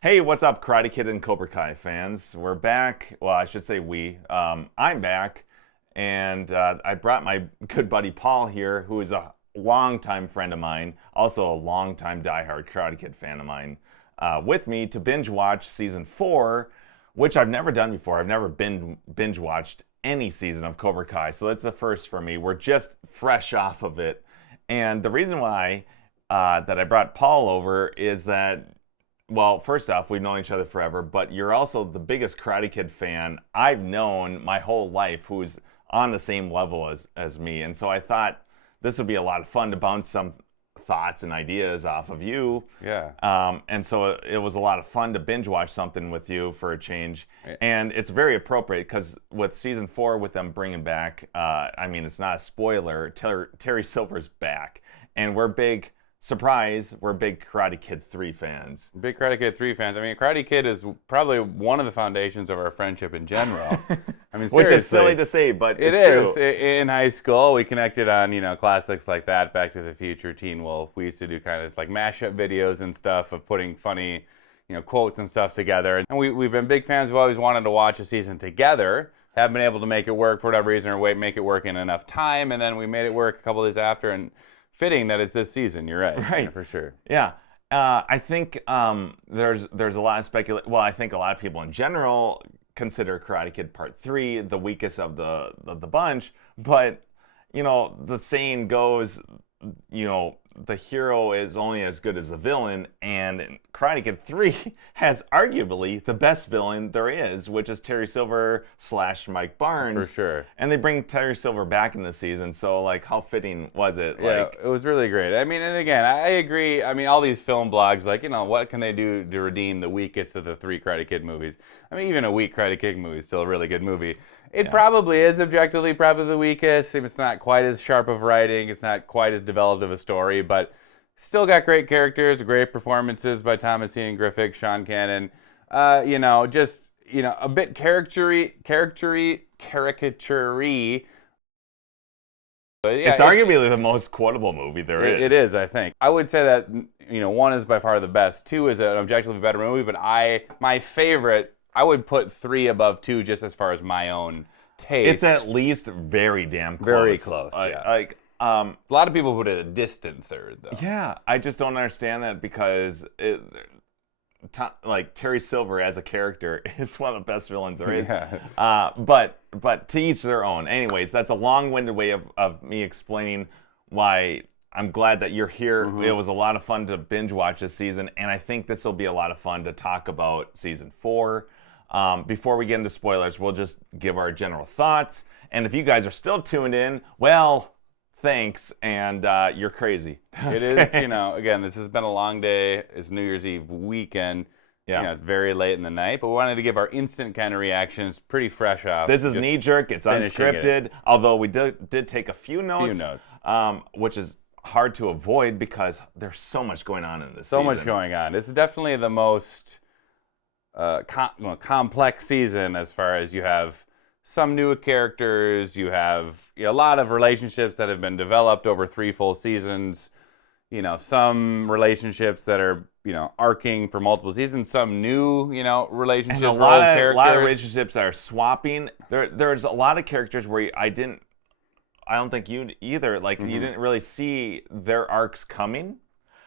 Hey, what's up, Karate Kid and Cobra Kai fans? We're back. Well, I should say we. I'm back, and I brought my good buddy Paul here, who is a longtime friend of mine, also a longtime diehard Karate Kid fan of mine, with me to binge watch season 4, which I've never done before. I've never binge watched any season of Cobra Kai, so that's the first for me. We're just fresh off of it, and the reason why that I brought Paul over is that, well, first off, we've known each other forever, but you're also the biggest Karate Kid fan I've known my whole life, who's on the same level as me. And so I thought this would be a lot of fun to bounce some thoughts and ideas off of you. Yeah. And so it was a lot of fun to binge watch something with you for a change. And it's very appropriate because with season 4, with them bringing back, I mean, it's not a spoiler, Terry Silver's back. And we're big... Surprise, we're big Karate Kid 3 fans. Big Karate Kid 3 fans. I mean, Karate Kid is probably one of the foundations of our friendship in general. I mean, seriously. Which is silly to say, but it is. True. In high school, we connected on, classics like that, Back to the Future, Teen Wolf. We used to do kind of like mashup videos and stuff of putting funny, quotes and stuff together. And we've been big fans. We've always wanted to watch a season together. Haven't been able to make it work for whatever reason or make it work in enough time. And then we made it work a couple days after, and fitting that it's this season. You're right. Right. Yeah, for sure. Yeah. I think there's a lot of speculation. Well, I think a lot of people in general consider Karate Kid Part 3 the weakest of the bunch. But, the saying goes, the hero is only as good as the villain. And Karate Kid 3 has arguably the best villain there is, which is Terry Silver / Mike Barnes. For sure. And they bring Terry Silver back in the season. So, how fitting was it? Yeah, it was really great. I mean, and again, I agree. I mean, all these film blogs, what can they do to redeem the weakest of the 3 Karate Kid movies? I mean, even a weak Karate Kid movie is still a really good movie. It probably is objectively probably the weakest. It's not quite as sharp of writing. It's not quite as developed of a story, but still got great characters, great performances by Thomas Ian Griffith, Sean Cannon. A bit caricature-y. But yeah, it's arguably the most quotable movie there is. It is, I think. I would say that 1 is by far the best. 2 is an objectively better movie, but my favorite, I would put 3 above 2 just as far as my own taste. It's at least very damn close. Very close. Yeah. A lot of people put it a distant third, though. Yeah, I just don't understand that because Terry Silver as a character is one of the best villains there is. Yeah. But to each their own. Anyways, that's a long-winded way of me explaining why I'm glad that you're here. Mm-hmm. It was a lot of fun to binge watch this season, and I think this will be a lot of fun to talk about season 4. Before we get into spoilers, we'll just give our general thoughts. And if you guys are still tuned in, well, thanks, and you're crazy. It is, again, this has been a long day. It's New Year's Eve weekend. Yeah. It's very late in the night, but we wanted to give our instant kind of reactions, pretty fresh off. This is knee-jerk. It's unscripted, although we did take a few notes. Which is hard to avoid because there's so much going on in this season. So much going on. This is definitely the most complex season as far as you have some new characters, you have a lot of relationships that have been developed over 3 full seasons, some relationships that are, arcing for multiple seasons, some new, relationships and for old characters. A lot of relationships that are swapping. There's a lot of characters where I don't think you either, you didn't really see their arcs coming.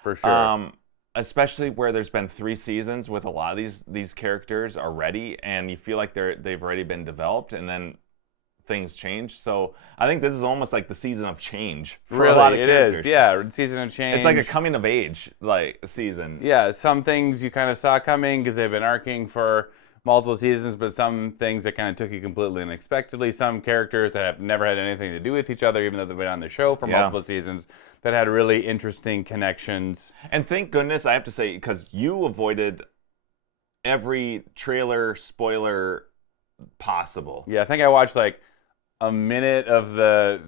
For sure. Especially where there's been 3 seasons with a lot of these characters already, and you feel like they've already been developed, and then things change. So I think this is almost like the season of change for a lot of characters. It is, yeah, season of change. It's like a coming of age season. Yeah, some things you kind of saw coming because they've been arcing for multiple seasons, but some things that kind of took you completely unexpectedly. Some characters that have never had anything to do with each other, even though they've been on the show for multiple seasons, that had really interesting connections. And thank goodness, I have to say, because you avoided every trailer spoiler possible. Yeah, I think I watched a minute of the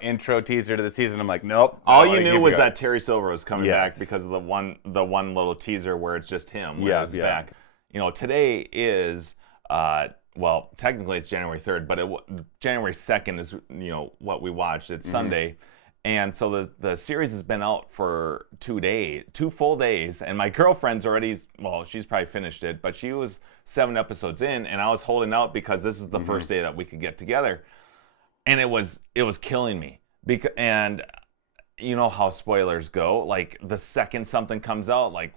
intro teaser to the season. I'm like, nope. All you knew was that Terry Silver was coming back because of the one little teaser where it's just him. Back. Today is well, technically it's January 3rd, but January 2nd is, what we watched. It's Sunday. And so the series has been out for 2 full days. And my girlfriend's already, well, she's probably finished it, but she was 7 episodes in, and I was holding out because this is the first day that we could get together. And it was killing me. And you know how spoilers go. Like, the second something comes out, like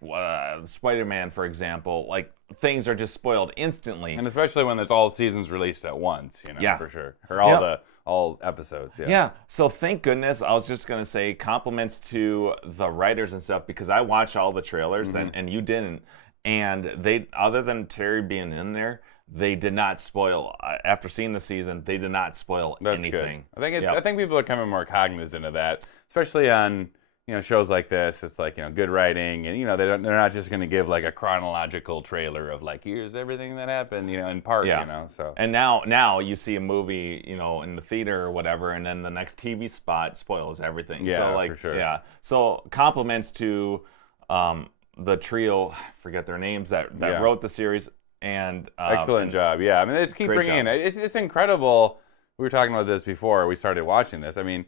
Spider-Man, for example, like, things are just spoiled instantly. And especially when there's all seasons released at once, for sure. Or all episodes, yeah. Yeah, so thank goodness. I was just going to say compliments to the writers and stuff, because I watched all the trailers and you didn't. And they, other than Terry being in there, they did not spoil. After seeing the season, they did not spoil anything. Good. I think people are becoming more cognizant of that, especially on shows like this. It's like good writing, and they're not just going to give like a chronological trailer of like, here's everything that happened in part. So and now you see a movie in the theater or whatever, and then the next TV spot spoils everything. Yeah, so, like, for sure. Yeah, so compliments to the trio, I forget their names, that wrote the series. And excellent job. Yeah, I mean, they just keep bringing in. It's incredible. We were talking about this before we started watching this. I mean,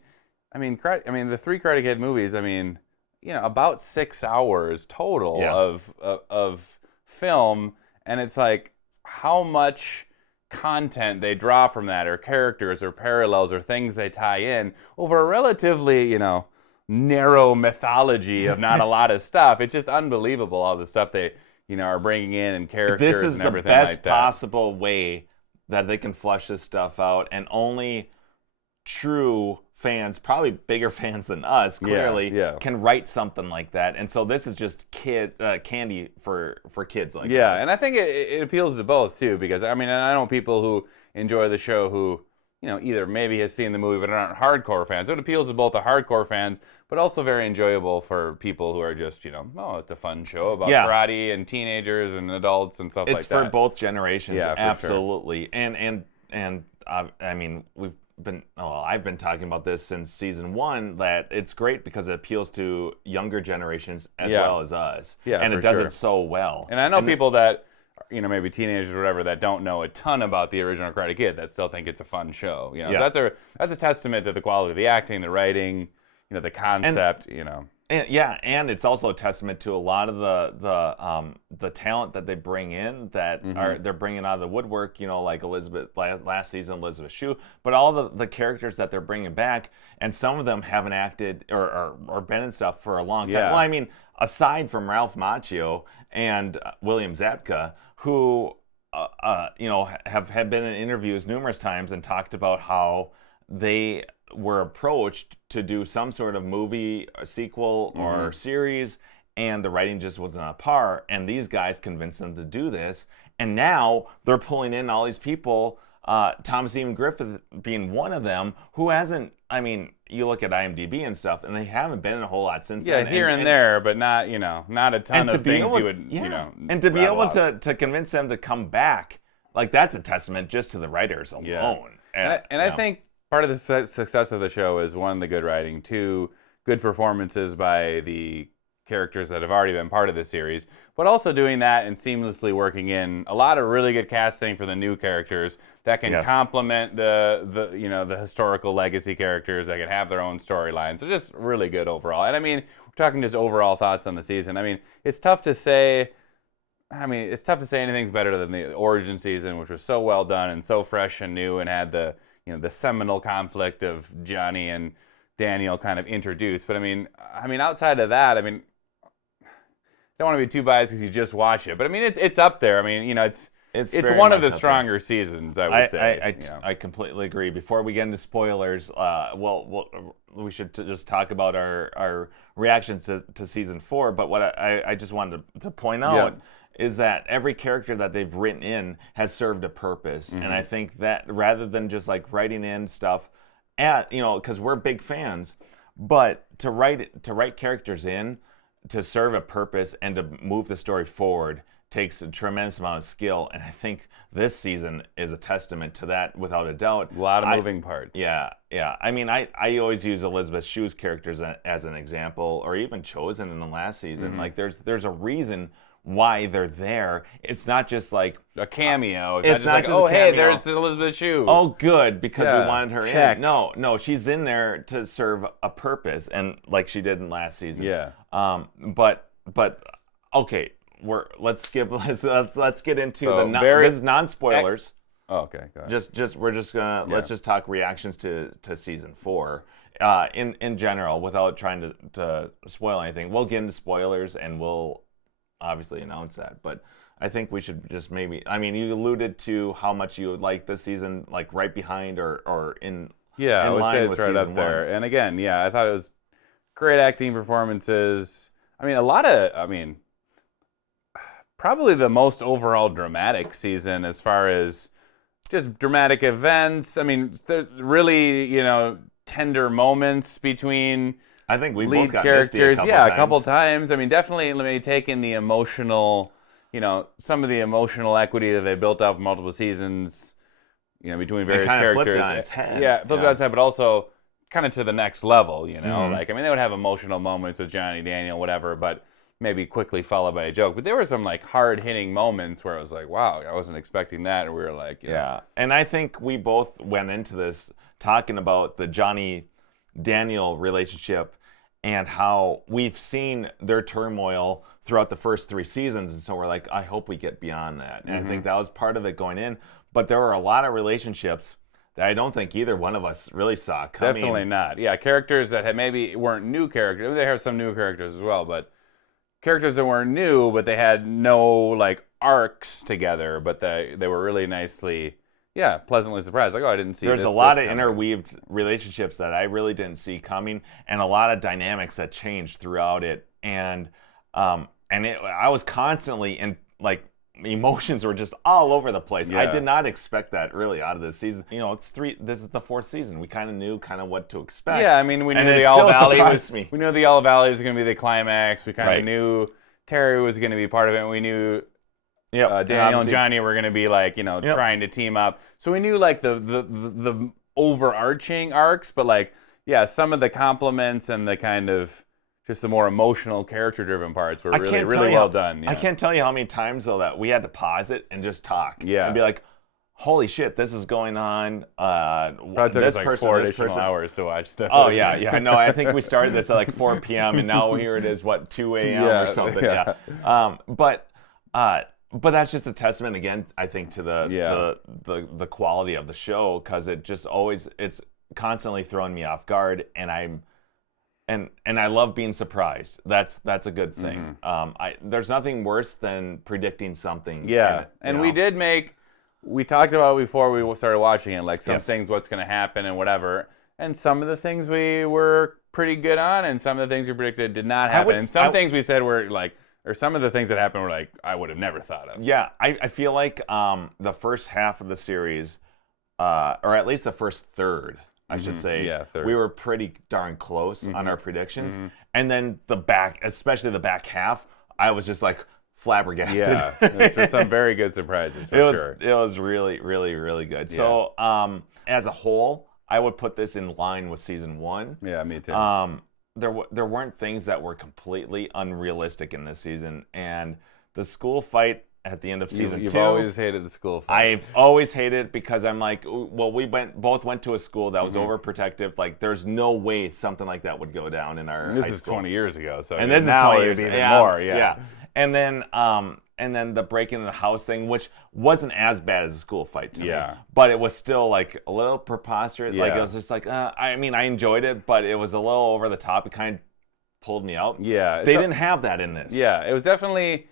the 3 Karate Kid movies. I mean, about 6 hours total of film, and it's like how much content they draw from that, or characters, or parallels, or things they tie in over a relatively narrow mythology of not a lot of stuff. It's just unbelievable all the stuff they are bringing in, and characters and everything like that. This is the best possible way that they can flesh this stuff out, and only true fans, probably bigger fans than us, clearly, can write something like that. And so this is just candy for kids like this. And I think it appeals to both, too, because, I mean, I know people who enjoy the show who, either maybe have seen the movie but aren't hardcore fans. It appeals to both the hardcore fans, but also very enjoyable for people who are just, it's a fun show about karate and teenagers and adults and stuff like that. It's for both generations, absolutely. Sure. And I mean, I've been talking about this since season 1, that it's great because it appeals to younger generations as well as us. Yeah, and it does it so well. And I know people that, maybe teenagers or whatever, that don't know a ton about the original Karate Kid that still think it's a fun show. So that's a testament to the quality of the acting, the writing, the concept, And it's also a testament to a lot of the talent that they bring in that they're bringing out of the woodwork, like last season, Elizabeth Shue, but all the characters that they're bringing back, and some of them haven't acted or been in stuff for a long time. Yeah. Well, I mean, aside from Ralph Macchio and William Zabka, who have been in interviews numerous times and talked about how they were approached to do some sort of movie, a sequel, or series, and the writing just wasn't on par, and these guys convinced them to do this, and now they're pulling in all these people, Thomas Ian Griffith being one of them, who hasn't, I mean, you look at IMDb and stuff, and they haven't been in a whole lot since then. Yeah, here and there, but not, not a ton of things you would, And to be able to convince them to come back, like, that's a testament just to the writers alone. Yeah. And I think part of the success of the show is, 1, the good writing, 2, good performances by the characters that have already been part of the series, but also doing that and seamlessly working in a lot of really good casting for the new characters that can complement the historical legacy characters that can have their own storylines. So just really good overall. And I mean, we're talking just overall thoughts on the season. I mean, it's tough to say anything's better than the origin season, which was so well done and so fresh and new, and had the the seminal conflict of Johnny and Daniel kind of introduced. But I mean, outside of that, I mean, don't want to be too biased because you just watch it, but I mean, it's up there. I mean, it's one of the stronger seasons, I would say. I completely agree. Before we get into spoilers, we should just talk about our reactions to season 4. But what I just wanted to point out is that every character that they've written in has served a purpose, and I think that rather than just like writing in stuff, because we're big fans, but to write characters in to serve a purpose and to move the story forward takes a tremendous amount of skill, and I think this season is a testament to that without a doubt. A lot of moving parts. Yeah. I mean, I always use Elizabeth Shue's characters as an example, or even Chosen in the last season. Like, there's a reason why they're there. It's not just like a cameo. It's not just oh, a hey, cameo. there's Elizabeth Shue. Oh, good, because Yeah, we wanted her check. in. No, she's in there to serve a purpose, and like she did in last season. Yeah. But okay, let's get into So, this is non-spoilers. Oh, okay, go ahead. We're just gonna let's just talk reactions to season 4. In general, without trying to spoil anything. We'll get into spoilers and we'll obviously announce that. But I think we should just maybe. I mean, you alluded to how much you would like this season, like right behind or in. Yeah, in I would line say with it's right season up there. 1. And again, yeah, I thought it was great acting performances. I mean, probably the most overall dramatic season as far as just dramatic events. I mean, there's really, tender moments between I think we lead both got characters. misty A couple times. I mean, definitely let me take in the emotional, some of the emotional equity that they built up multiple seasons, between various kind of characters. flipped it on its head. Yeah, flipped it on its head, but also kind of to the next level, Mm-hmm. Like, I mean, they would have emotional moments with Johnny, Daniel, whatever, but maybe quickly followed by a joke. But there were some, like, hard-hitting moments where I was like, wow, I wasn't expecting that. And we were like, Yeah, and I think we both went into this talking about the Johnny-Daniel relationship and how we've seen their turmoil throughout the first 3 seasons, and so we're like, I hope we get beyond that. And I think that was part of it going in. But there were a lot of relationships that I don't think either one of us really saw coming. Definitely not. Yeah, characters that maybe weren't new characters. They have some new characters as well, but characters that weren't new, but they had no, like, arcs together, but they were really nicely... Yeah, pleasantly surprised. Like, oh, I didn't see There's this. a lot this of coming. interweaved relationships that I really didn't see coming, and a lot of dynamics that changed throughout it. And I was constantly in, like, emotions were just all over the place. I Yeah. did not expect that really out of this season. This is the 4th season. We kind of knew what to expect. Yeah, I mean, we knew And the it All still Valley surprised was. me. We knew the All Valley was going to be the climax. We kind of Right. knew Terry was going to be part of it. And we knew Yep. Daniel and Johnny were going to be like, trying to team up. So we knew like the overarching arcs, but like, yeah, some of the compliments and the kind of just the more emotional character-driven parts were really, really well done. Yeah. I can't tell you how many times though that we had to pause it and just talk. Yeah. And be like, holy shit, this is going on. Probably took This us like person, 4 this additional person. hours to watch the. Oh yeah. No, I think we started this at like 4 p.m. and now here it is, 2 a.m. Yeah, or something. yeah. But that's just a testament again, I think, to the quality of the show, because it's constantly throwing me off guard, and I love being surprised. That's a good thing. There's nothing worse than predicting something. Yeah, and we talked about it before we started watching it, like some Yes. things, what's going to happen and whatever. And some of the things we were pretty good on, and some of the things we predicted did not happen. And some things we said were like, or some of the things that happened were like, I would have never thought of. Yeah, I feel like the first half of the series, or at least the first third, I should say, Yeah, third. we were pretty darn close on our predictions. And then especially the back half, I was just like flabbergasted. Yeah, there's some very good surprises for sure. It was really, really, really good. So as a whole, I would put this in line with season 1. Yeah, me too. There weren't things that were completely unrealistic in this season, and the school fight at the end of season 2. You've always hated the school fight. I've always hated it because I'm like, well, we both went to a school that was overprotective. Like, there's no way something like that would go down in our This high is school. 20 years ago, so And this now is 20 it'd years be even more. Yeah. And then the break into the house thing, which wasn't as bad as a school fight to me, Yeah. but it was still like a little preposterous. Like, Yeah. it was just like, I mean, I enjoyed it, but it was a little over the top. It kind of pulled me out. Yeah, They didn't have that in this. Yeah, it was definitely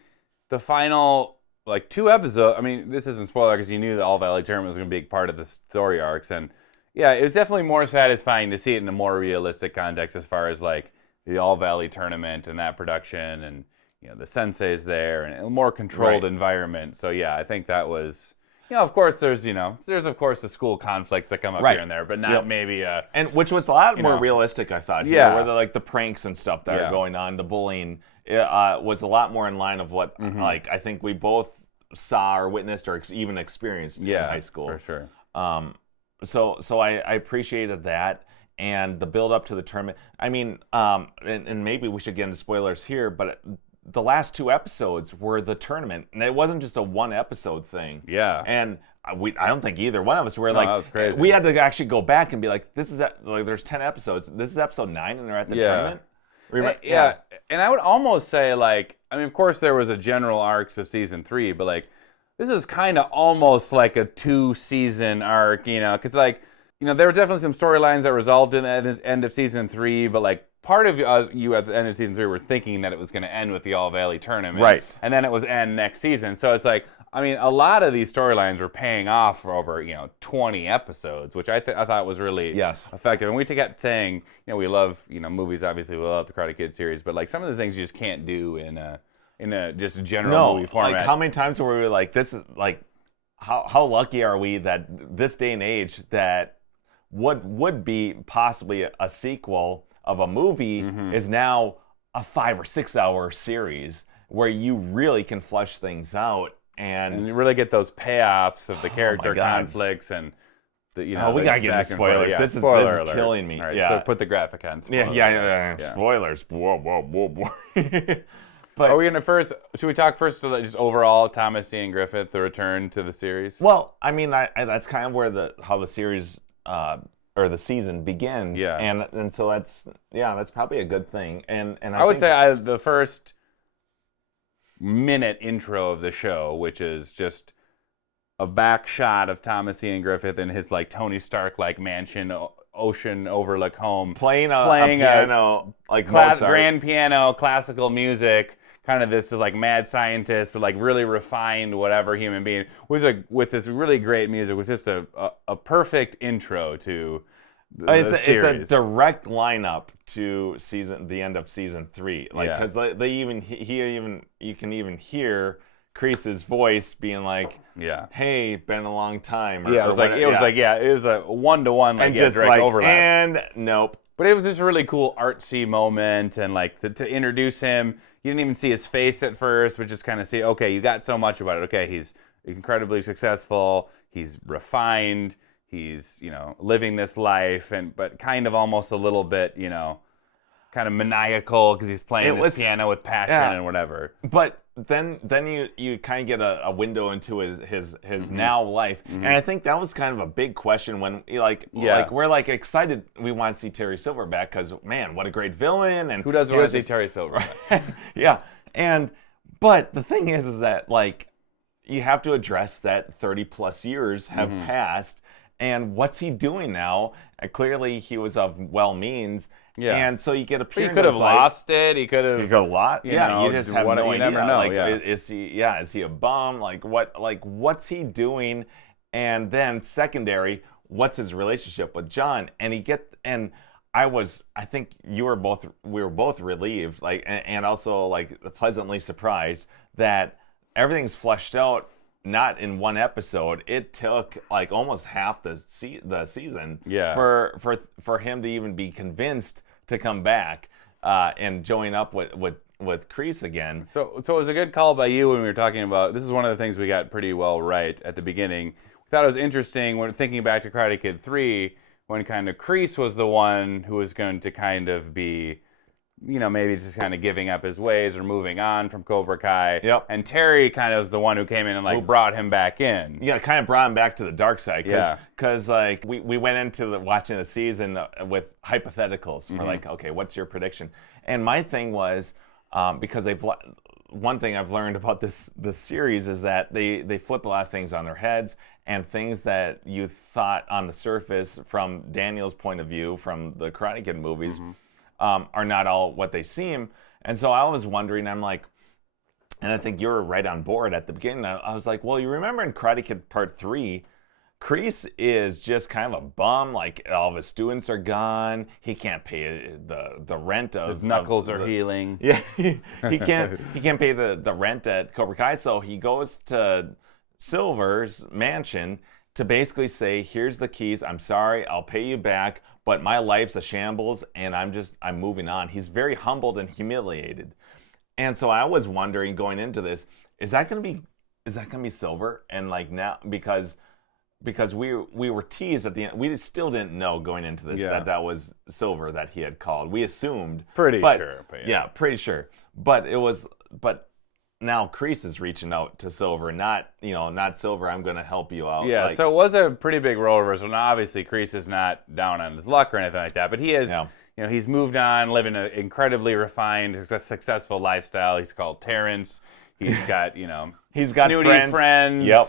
the final, like, 2 episodes. I mean, this isn't spoiler because you knew the All Valley Tournament was going to be a big part of the story arcs. And, yeah, it was definitely more satisfying to see it in a more realistic context as far as, like, the All Valley Tournament and that production and, the sensei's there and a more controlled environment. So, yeah, I think that was... of course, there's of course the school conflicts that come up here and there, but not maybe and which was a lot more realistic, I thought. Yeah. Where the pranks and stuff that are going on, the bullying, was a lot more in line of what like I think we both saw or witnessed or even experienced in high school. for sure. So I appreciated that and the build up to the tournament. I mean, and maybe we should get into spoilers here, but the last 2 episodes were the tournament, and it wasn't just a 1 episode thing. Yeah. And I don't think either one of us were that was crazy. we had to actually go back and be like, this is like there's 10 episodes. This is episode 9, and they're at the tournament. Yeah, and I would almost say like, I mean, of course there was a general arc of season 3, but like this is kind of almost like a 2-season arc, you know, because like, you know, there were definitely some storylines that resolved in the end of season 3, but like part of you at the end of season 3 were thinking that it was going to end with the All Valley tournament, right? And then it was end next season. So it's like, I mean, a lot of these storylines were paying off for over 20 episodes, which I thought was really effective. And we kept saying, we love movies. Obviously, we love the Karate Kid series, but like some of the things you just can't do in a just general movie format. Like how many times were we like, this is like, how lucky are we that this day and age that would be possibly a sequel of a movie is now a 5 or 6 hour series where you really can flesh things out and you really get those payoffs of the character conflicts and we gotta get into spoilers. Yeah, this is killing me. All right, so put the graphic on. Yeah. Spoilers. Whoa. But are we gonna should we talk first just overall Thomas Ian Griffith, the return to the series? Well, I mean, that's kind of where how the series or the season begins. Yeah. And so that's probably a good thing. And I would say the first minute intro of the show, which is just a back shot of Thomas Ian Griffith in his like Tony Stark like mansion, ocean overlook home, playing a piano, like grand piano, classical music. Kind of this is like mad scientist, but like really refined whatever human being was with this really great music. Was just a perfect intro to the series. It's a direct lineup to the end of season 3. Like because you can even hear Kreese's voice being like, hey, been a long time. It was a 1-to-1 like just direct overlap. And nope. But it was just a really cool artsy moment, and like to introduce him, you didn't even see his face at first, but just kind of see, okay, you got so much about it. Okay, he's incredibly successful, he's refined, he's living this life, but kind of almost a little bit kind of maniacal because he's playing this piano with passion and whatever. But then you kind of get a window into his now life, and I think that was kind of a big question when like we're like excited, we want to see Terry Silver back because man, what a great villain, and who doesn't want to see Terry Silver back? Yeah, but the thing is that like you have to address that 30 plus years have passed, and what's he doing now? And clearly he was of well means. Yeah, and so you get a he could have lost it. He could have lost. Yeah, you just have no idea. Never know. Like, is he a bum? What's he doing? And then secondary, what's his relationship with John? And I think we were both relieved, like, and also like pleasantly surprised that everything's fleshed out. Not in one episode. It took like almost half the season for him to even be convinced to come back and join up with Kreese again. So it was a good call by you when we were talking about, this is one of the things we got pretty well right at the beginning. We thought it was interesting when thinking back to Karate Kid 3 when kind of Kreese was the one who was going to kind of be maybe just kind of giving up his ways or moving on from Cobra Kai. Yep. And Terry kind of was the one who came in and like brought him back in. Yeah, kind of brought him back to the dark side. Because like we went into watching the season with hypotheticals. We're like, okay, what's your prediction? And my thing was, because one thing I've learned about this series is that they flip a lot of things on their heads, and things that you thought on the surface from Daniel's point of view from the Karate Kid movies are not all what they seem. And so I was wondering, I'm like, and I think you were right on board at the beginning. I was like, well, you remember in Karate Kid Part 3, Kreese is just kind of a bum. Like all of his students are gone. He can't pay the rent of his knuckles are healing. Yeah, he can't pay the rent at Cobra Kai. So he goes to Silver's mansion to basically say, here's the keys. I'm sorry, I'll pay you back, but my life's a shambles and I'm moving on. He's very humbled and humiliated. And so I was wondering going into this, is that gonna be Silver? And like now, because we were teased at the end, we still didn't know going into this that was Silver that he had called. We assumed. Pretty sure. But, yeah, pretty sure. But it was but now Kreese is reaching out to Silver, not Silver, I'm going to help you out. Yeah, so it was a pretty big role reversal. Now, obviously, Kreese is not down on his luck or anything like that, but he is, he's moved on, living an incredibly refined, successful lifestyle. He's called Terrence. He's got, he's got snooty friends. Yep.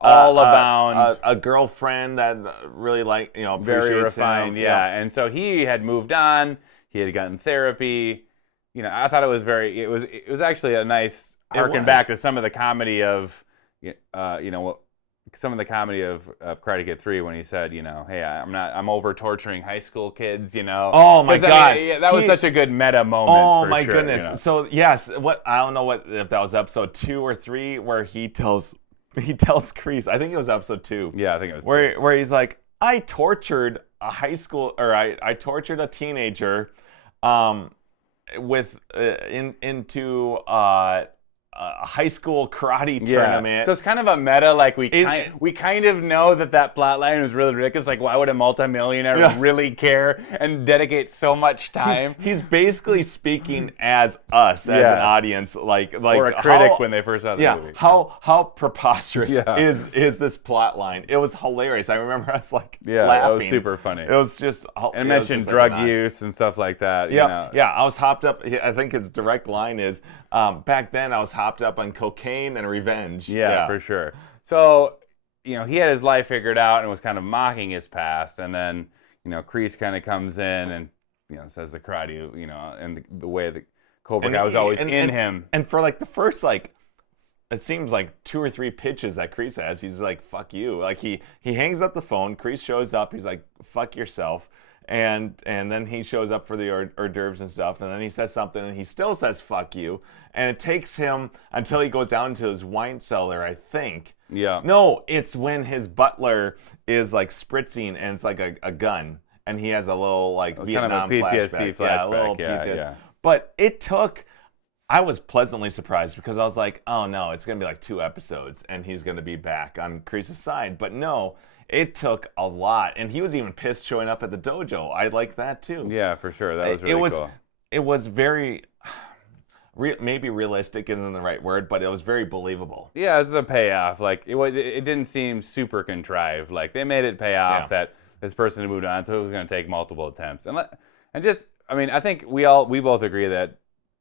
All abound. A girlfriend that really appreciates very refined, him. yeah. And so he had moved on. He had gotten therapy. I thought it was actually a nice harken back to some of the comedy of, some of the comedy of Karate Kid 3 when he said, hey, I'm over torturing high school kids, Oh my God. That was such a good meta moment. Oh my goodness. So yes, I don't know if that was episode 2 or 3 where he tells Kreese, I think it was episode 2. Yeah, I think it was where he's like, I tortured I tortured a teenager into a high school karate tournament. So it's kind of a meta, like we kind of know that plot line was really ridiculous. Like, why would a multimillionaire really care and dedicate so much time? He's basically speaking as us, as an audience, like or a critic when they first saw the movie. How preposterous is this plot line? It was hilarious. I remember us laughing. It was super funny. It was just and mentioned drug use and stuff like that. Yeah, I was hopped up. I think his direct line is, back then I was hopped up on cocaine and revenge. Yeah, for sure. So, he had his life figured out and was kind of mocking his past, and then, Kreese kind of comes in and, says the karate, and the way that Cobra Kai was always in him. And for the first it seems like 2 or 3 pitches that Kreese has, he's like, fuck you. Like he hangs up the phone, Kreese shows up, he's like, fuck yourself. And then he shows up for the hors d'oeuvres and stuff, and then he says something, and he still says "fuck you," and it takes him until he goes down to his wine cellar, I think. Yeah. No, it's when his butler is spritzing, and it's like a gun, and he has a little Vietnam kind of a PTSD flashback. Yeah, a little PTSD. Yeah. But it took. I was pleasantly surprised because I was like, oh no, it's gonna be 2 episodes, and he's gonna be back on Kreese's side, but no. It took a lot, and he was even pissed showing up at the dojo. I like that too. Yeah, for sure. That was really cool. It was very, maybe realistic isn't the right word, but it was very believable. Yeah, it's a payoff. It didn't seem super contrived. They made it pay off that this person had moved on, so it was going to take multiple attempts. I think we both agree that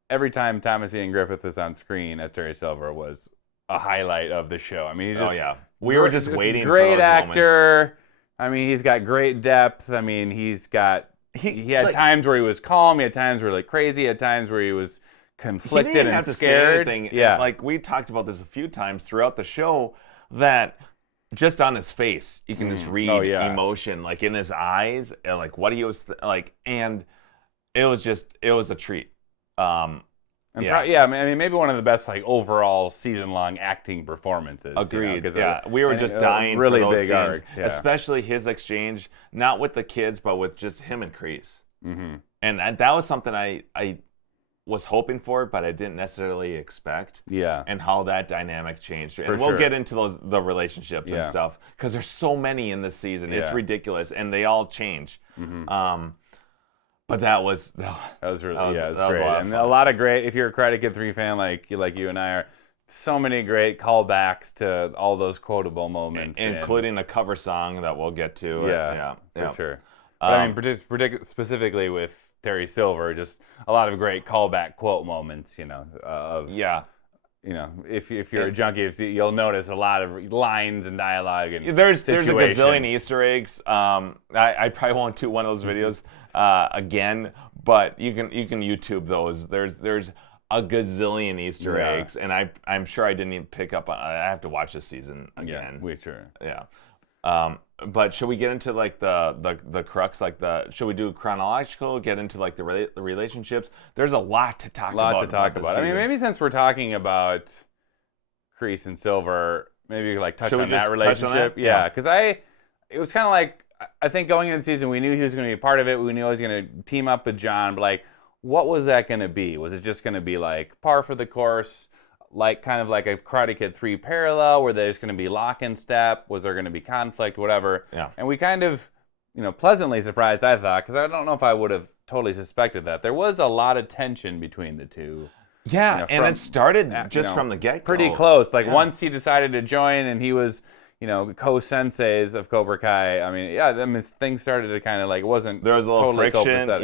every time Thomas Ian Griffith is on screen as Terry Silver was a highlight of the show. I mean, he's just we were just waiting for those great actor. Moments. I mean, he's got great depth. I mean, he had times where he was calm, he had times where crazy, he had times where he was conflicted and and scared. Yeah. We talked about this a few times throughout the show that just on his face, you can just read emotion in his eyes and what he was and it was a treat. Maybe one of the best overall season-long acting performances. Agreed. We were just dying really for those big scenes, arcs, especially his exchange, not with the kids, but with just him and Kreese. Mm-hmm. And that was something I was hoping for, but I didn't necessarily expect. Yeah. And how that dynamic changed. And we'll get into the relationships and stuff because there's so many in this season. It's ridiculous, and they all change. Mm-hmm. But that was really it was great. A lot of great. If you're a Karate Kid 3 fan like you and I are, so many great callbacks to all those quotable moments, including a cover song that we'll get to. For sure. But specifically with Terry Silver, just a lot of great callback quote moments. If you're a junkie, you'll notice a lot of lines and dialogue and there's a gazillion Easter eggs. I probably won't do one of those videos again, but you can YouTube those. There's a gazillion Easter eggs, and I'm sure I didn't even pick up on. I have to watch this season again. Yeah, but should we get into the crux? Should we do chronological? Get into the relationships? There's a lot to talk about. I mean, maybe since we're talking about Kreese and Silver, maybe touch on that relationship. Yeah, because it was kind of I think going into the season, we knew he was going to be a part of it. We knew he was going to team up with John, but what was that going to be? Was it just going to be par for the course? Kind of like a Karate Kid 3 parallel where there's going to be lock and step? Was there going to be conflict, whatever? Yeah. And we kind of, pleasantly surprised, I thought, because I don't know if I would have totally suspected that. There was a lot of tension between the two. Yeah, and it started just from the get-go. Pretty close. Like once he decided to join and he was, co-senseis of Cobra Kai. I mean, things started to kind of like, it wasn't there was a little totally friction. copacetic.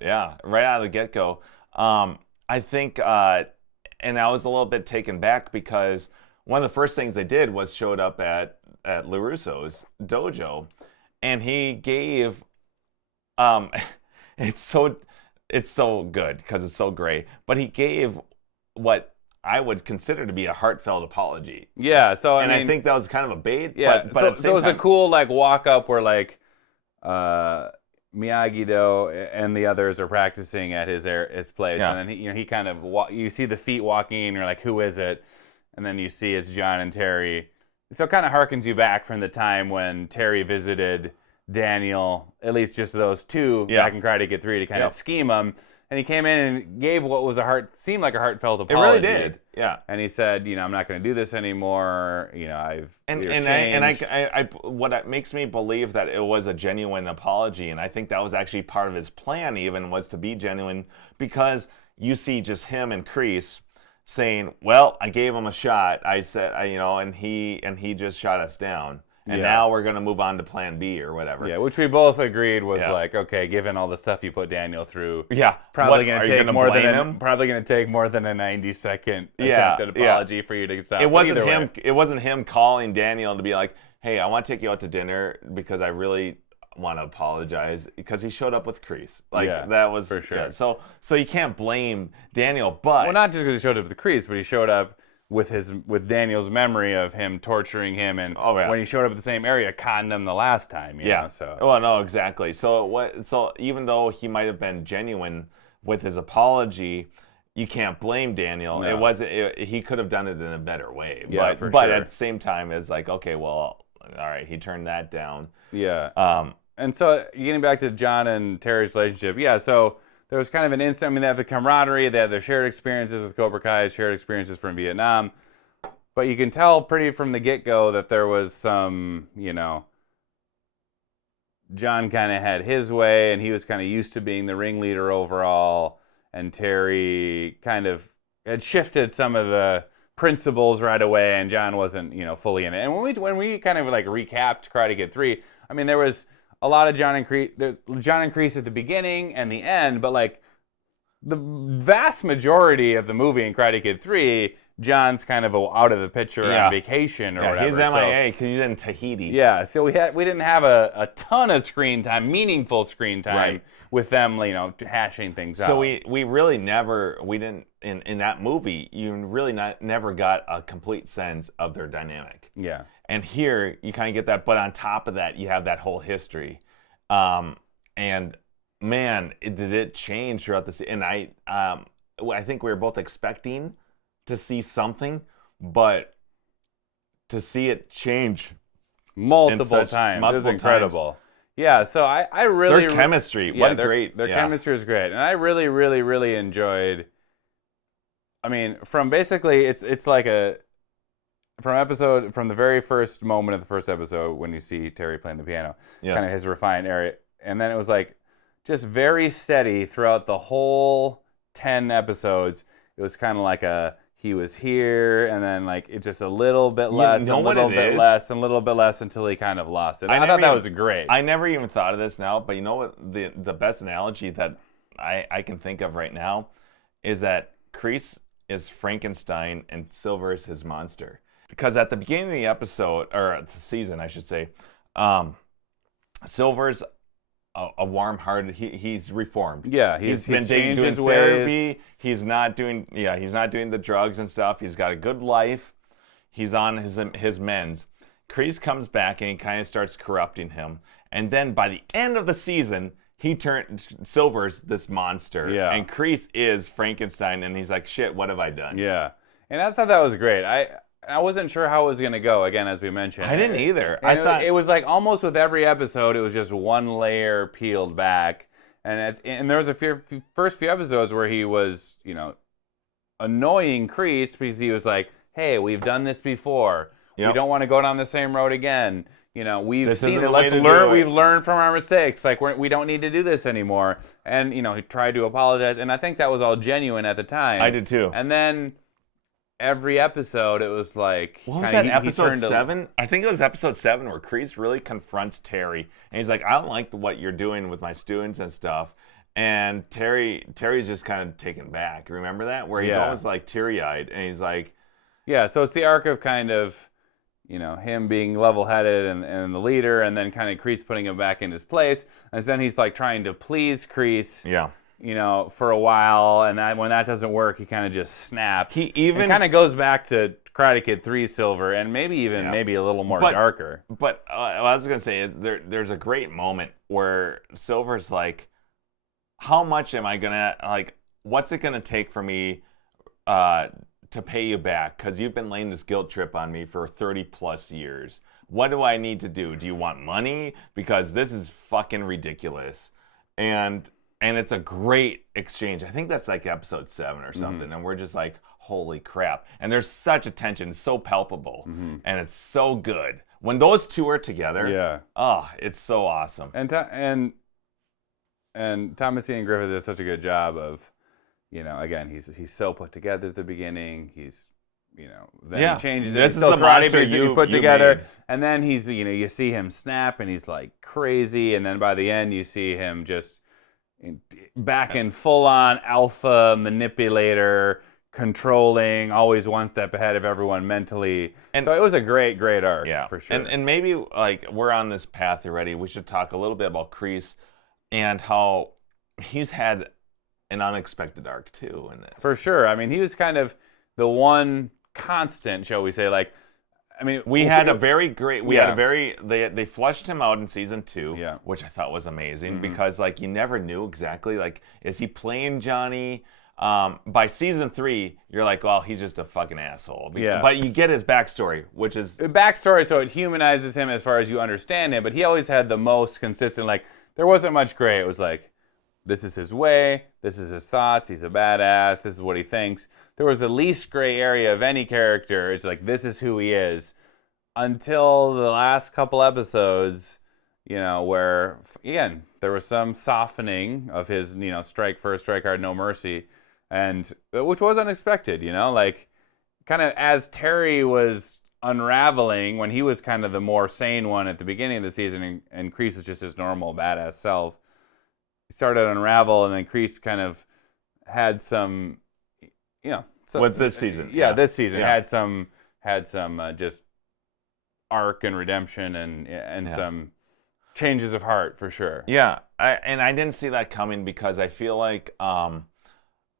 Yeah, right out of the get-go. I think, and I was a little bit taken back because one of the first things they did was showed up at LaRusso's dojo, and he gave, it's so good because it's so great, but he gave what I would consider to be a heartfelt apology. Yeah, so I think that was kind of a bait. Yeah, but at the same it was time, a cool like walk up where like Miyagi-Do and the others are practicing at his place, and then he kind of you see the feet walking, and you're like, who is it? And then you see it's John and Terry. So it kind of harkens you back from the time when Terry visited Daniel, at least just those two back in Karate Kid 3 to kind of scheme him. And he came in and gave what was seemed like a heartfelt apology. It really did, yeah. And he said, I'm not going to do this anymore. I've changed. I what makes me believe that it was a genuine apology, and I think that was actually part of his plan. Even was to be genuine, because you see just him and Kreese saying, "Well, I gave him a shot. I said, and he just shot us down." And now we're going to move on to plan B or whatever. Yeah, which we both agreed was like, okay, given all the stuff you put Daniel through, probably going to take more than a 90-second attempted apology for you to stop. It wasn't him calling Daniel to be like, "Hey, I want to take you out to dinner because I really want to apologize," because he showed up with Kreese. That was for sure. Yeah, so you can't blame Daniel, but not just because he showed up with Kreese, but he showed up with Daniel's memory of him torturing him, and when he showed up at the same area, conned him the last time. You know, so. Well, no, exactly. So even though he might have been genuine with his apology, you can't blame Daniel. No. It wasn't. He could have done it in a better way. Yeah, but at the same time, it's like, okay, well, all right, he turned that down. Yeah. And so getting back to John and Terry's relationship, so there was kind of an instant. I mean, they have the camaraderie, they have their shared experiences with Cobra Kai, shared experiences from Vietnam. But you can tell pretty from the get-go that there was some, John kind of had his way, and he was kind of used to being the ringleader overall, and Terry kind of had shifted some of the principles right away, and John wasn't, fully in it. And when we kind of like recapped Karate Kid 3, I mean, there was a lot of John and Kreese. There's John and Kreese at the beginning and the end, but like the vast majority of the movie in Karate Kid 3, John's kind of out of the picture on vacation or whatever. He's MIA because he's in Tahiti. Yeah, so we didn't have a ton of screen time, meaningful screen time with them, hashing things out. So we really we didn't in that movie. You really never got a complete sense of their dynamic. Yeah. And here, you kind of get that, but on top of that, you have that whole history. And man, did it change throughout the season. And I think we were both expecting to see something, but to see it change multiple times, it was incredible. Yeah, so I really... Their chemistry, their chemistry is great. And I really, really, really enjoyed... I mean, from basically, it's like from the very first moment of the first episode when you see Terry playing the piano, kind of his refined area, and then it was like just very steady throughout the whole 10 episodes. It was kind of like he was here, and then like it's just a little bit less, a little bit less, and a little bit less until he kind of lost it. I thought that was great. I never even thought of this now, but you know what? The best analogy that I can think of right now is that Kreese is Frankenstein and Silver is his monster. Because at the beginning of the episode, or the season, I should say, Silver's a warm-hearted. He's reformed. Yeah, he's been doing therapy. He's not doing the drugs and stuff. He's got a good life. He's on his mends. Kreese comes back and he kind of starts corrupting him. And then by the end of the season, Silver's this monster. Yeah. And Kreese is Frankenstein, and he's like, shit, what have I done? Yeah. And I thought that was great. I wasn't sure how it was going to go, again, as we mentioned. I didn't either. I thought it was like almost with every episode, it was just one layer peeled back. And there was first few episodes where he was, annoying Kreese because he was like, hey, we've done this before. Yep. We don't want to go down the same road again. we've This seen isn't it. the way Let's to learn. do it. We've learned from our mistakes. Like we don't need to do this anymore. And he tried to apologize, and I think that was all genuine at the time. I did too. And then every episode, it was like, what was that, episode 7? I think it was episode 7 where Kreese really confronts Terry, and he's like, I don't like what you're doing with my students and stuff. And Terry's just kind of taken back. Remember that? Where he's always like teary-eyed, and he's like, yeah. So it's the arc of kind of, him being level-headed and the leader, and then kind of Kreese putting him back in his place, and then he's like trying to please Kreese. yeah. For a while, and when that doesn't work, he kind of just snaps. He even kind of goes back to Karate Kid 3 Silver, and maybe a little more darker. But what I was gonna say is there's a great moment where Silver's like, how much am I gonna, like, what's it gonna take for me to pay you back? Because you've been laying this guilt trip on me for 30 plus years. What do I need to do? Do you want money? Because this is fucking ridiculous. And it's a great exchange. I think that's like episode 7 or something. And we're just like, holy crap. And there's such a tension, so palpable. And it's so good. When those two are together, it's so awesome. And Thomas Ian Griffith does such a good job of, again, he's so put together at the beginning. He's, then he changes it. This is still the karate, monster but you put together. made. And then he's, you see him snap, and he's like crazy. And then by the end, you see him just back in full-on alpha manipulator, controlling, always one step ahead of everyone mentally. And so it was a great arc, for sure. And maybe, like, we're on this path already. We should talk a little bit about Kreese and how he's had an unexpected arc, too, in this. For sure. I mean, he was kind of the one constant, shall we say, like, I mean, they flushed him out in season 2, which I thought was amazing because, like, you never knew exactly, like, is he playing Johnny? By season 3, you're like, well, he's just a fucking asshole. But you get his backstory, which is the backstory, so it humanizes him as far as you understand him. But he always had the most consistent, like, there wasn't much gray. It was like, this is his way, this is his thoughts, he's a badass, this is what he thinks. There was the least gray area of any character. It's like, this is who he is. Until the last couple episodes, where, again, there was some softening of his, strike first, strike hard, no mercy, and which was unexpected, like, kind of as Terry was unraveling, when he was kind of the more sane one at the beginning of the season, and Kreese was just his normal badass self. He started to unravel, and then Kreese kind of had some, with this season. This season had some just arc and redemption and some changes of heart, for sure. Yeah, I didn't see that coming because I feel like,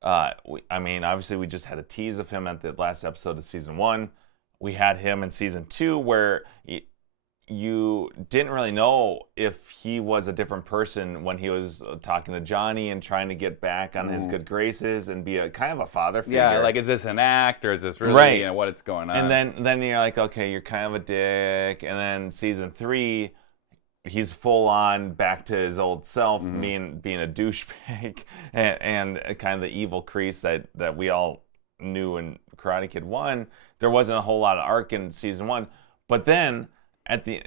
obviously we just had a tease of him at the last episode of season 1. We had him in season 2 where you didn't really know if he was a different person when he was talking to Johnny and trying to get back on his good graces and be a kind of a father figure. Yeah, like, is this an act or is this really what is going on? And then you're like, okay, you're kind of a dick. And then season 3, he's full on back to his old self, being a douchebag and kind of the evil Kreese that we all knew in Karate Kid 1. There wasn't a whole lot of arc in season 1, but then at the,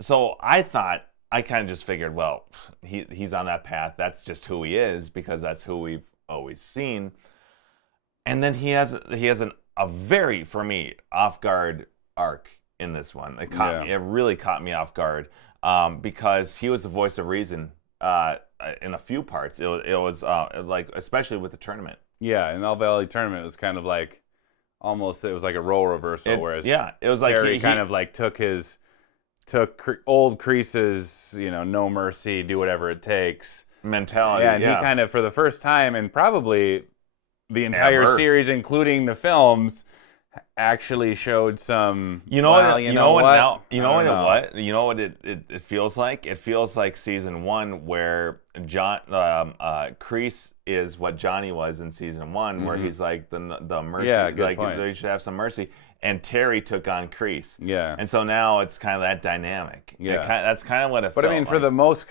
so I thought, I kind of just figured, well, he's on that path. That's just who he is because that's who we've always seen. And then he has a very, for me, off guard arc in this one. It really caught me off guard because he was the voice of reason in a few parts. It was like, especially with the tournament. Yeah, in the All Valley tournament, it was kind of like, almost, it was like a role reversal, whereas it was like Terry kind of like took old Kreese's, no mercy, do whatever it takes mentality. Yeah, and he kind of, for the first time, and probably the entire series, including the films, actually showed some. You know what it feels like? It feels like season 1 where Kreese is what Johnny was in season 1, where he's like the mercy, good point. They should have some mercy. And Terry took on Kreese. Yeah. And so now it's kind of that dynamic. Yeah. That's kind of what it felt like. But I mean, for the most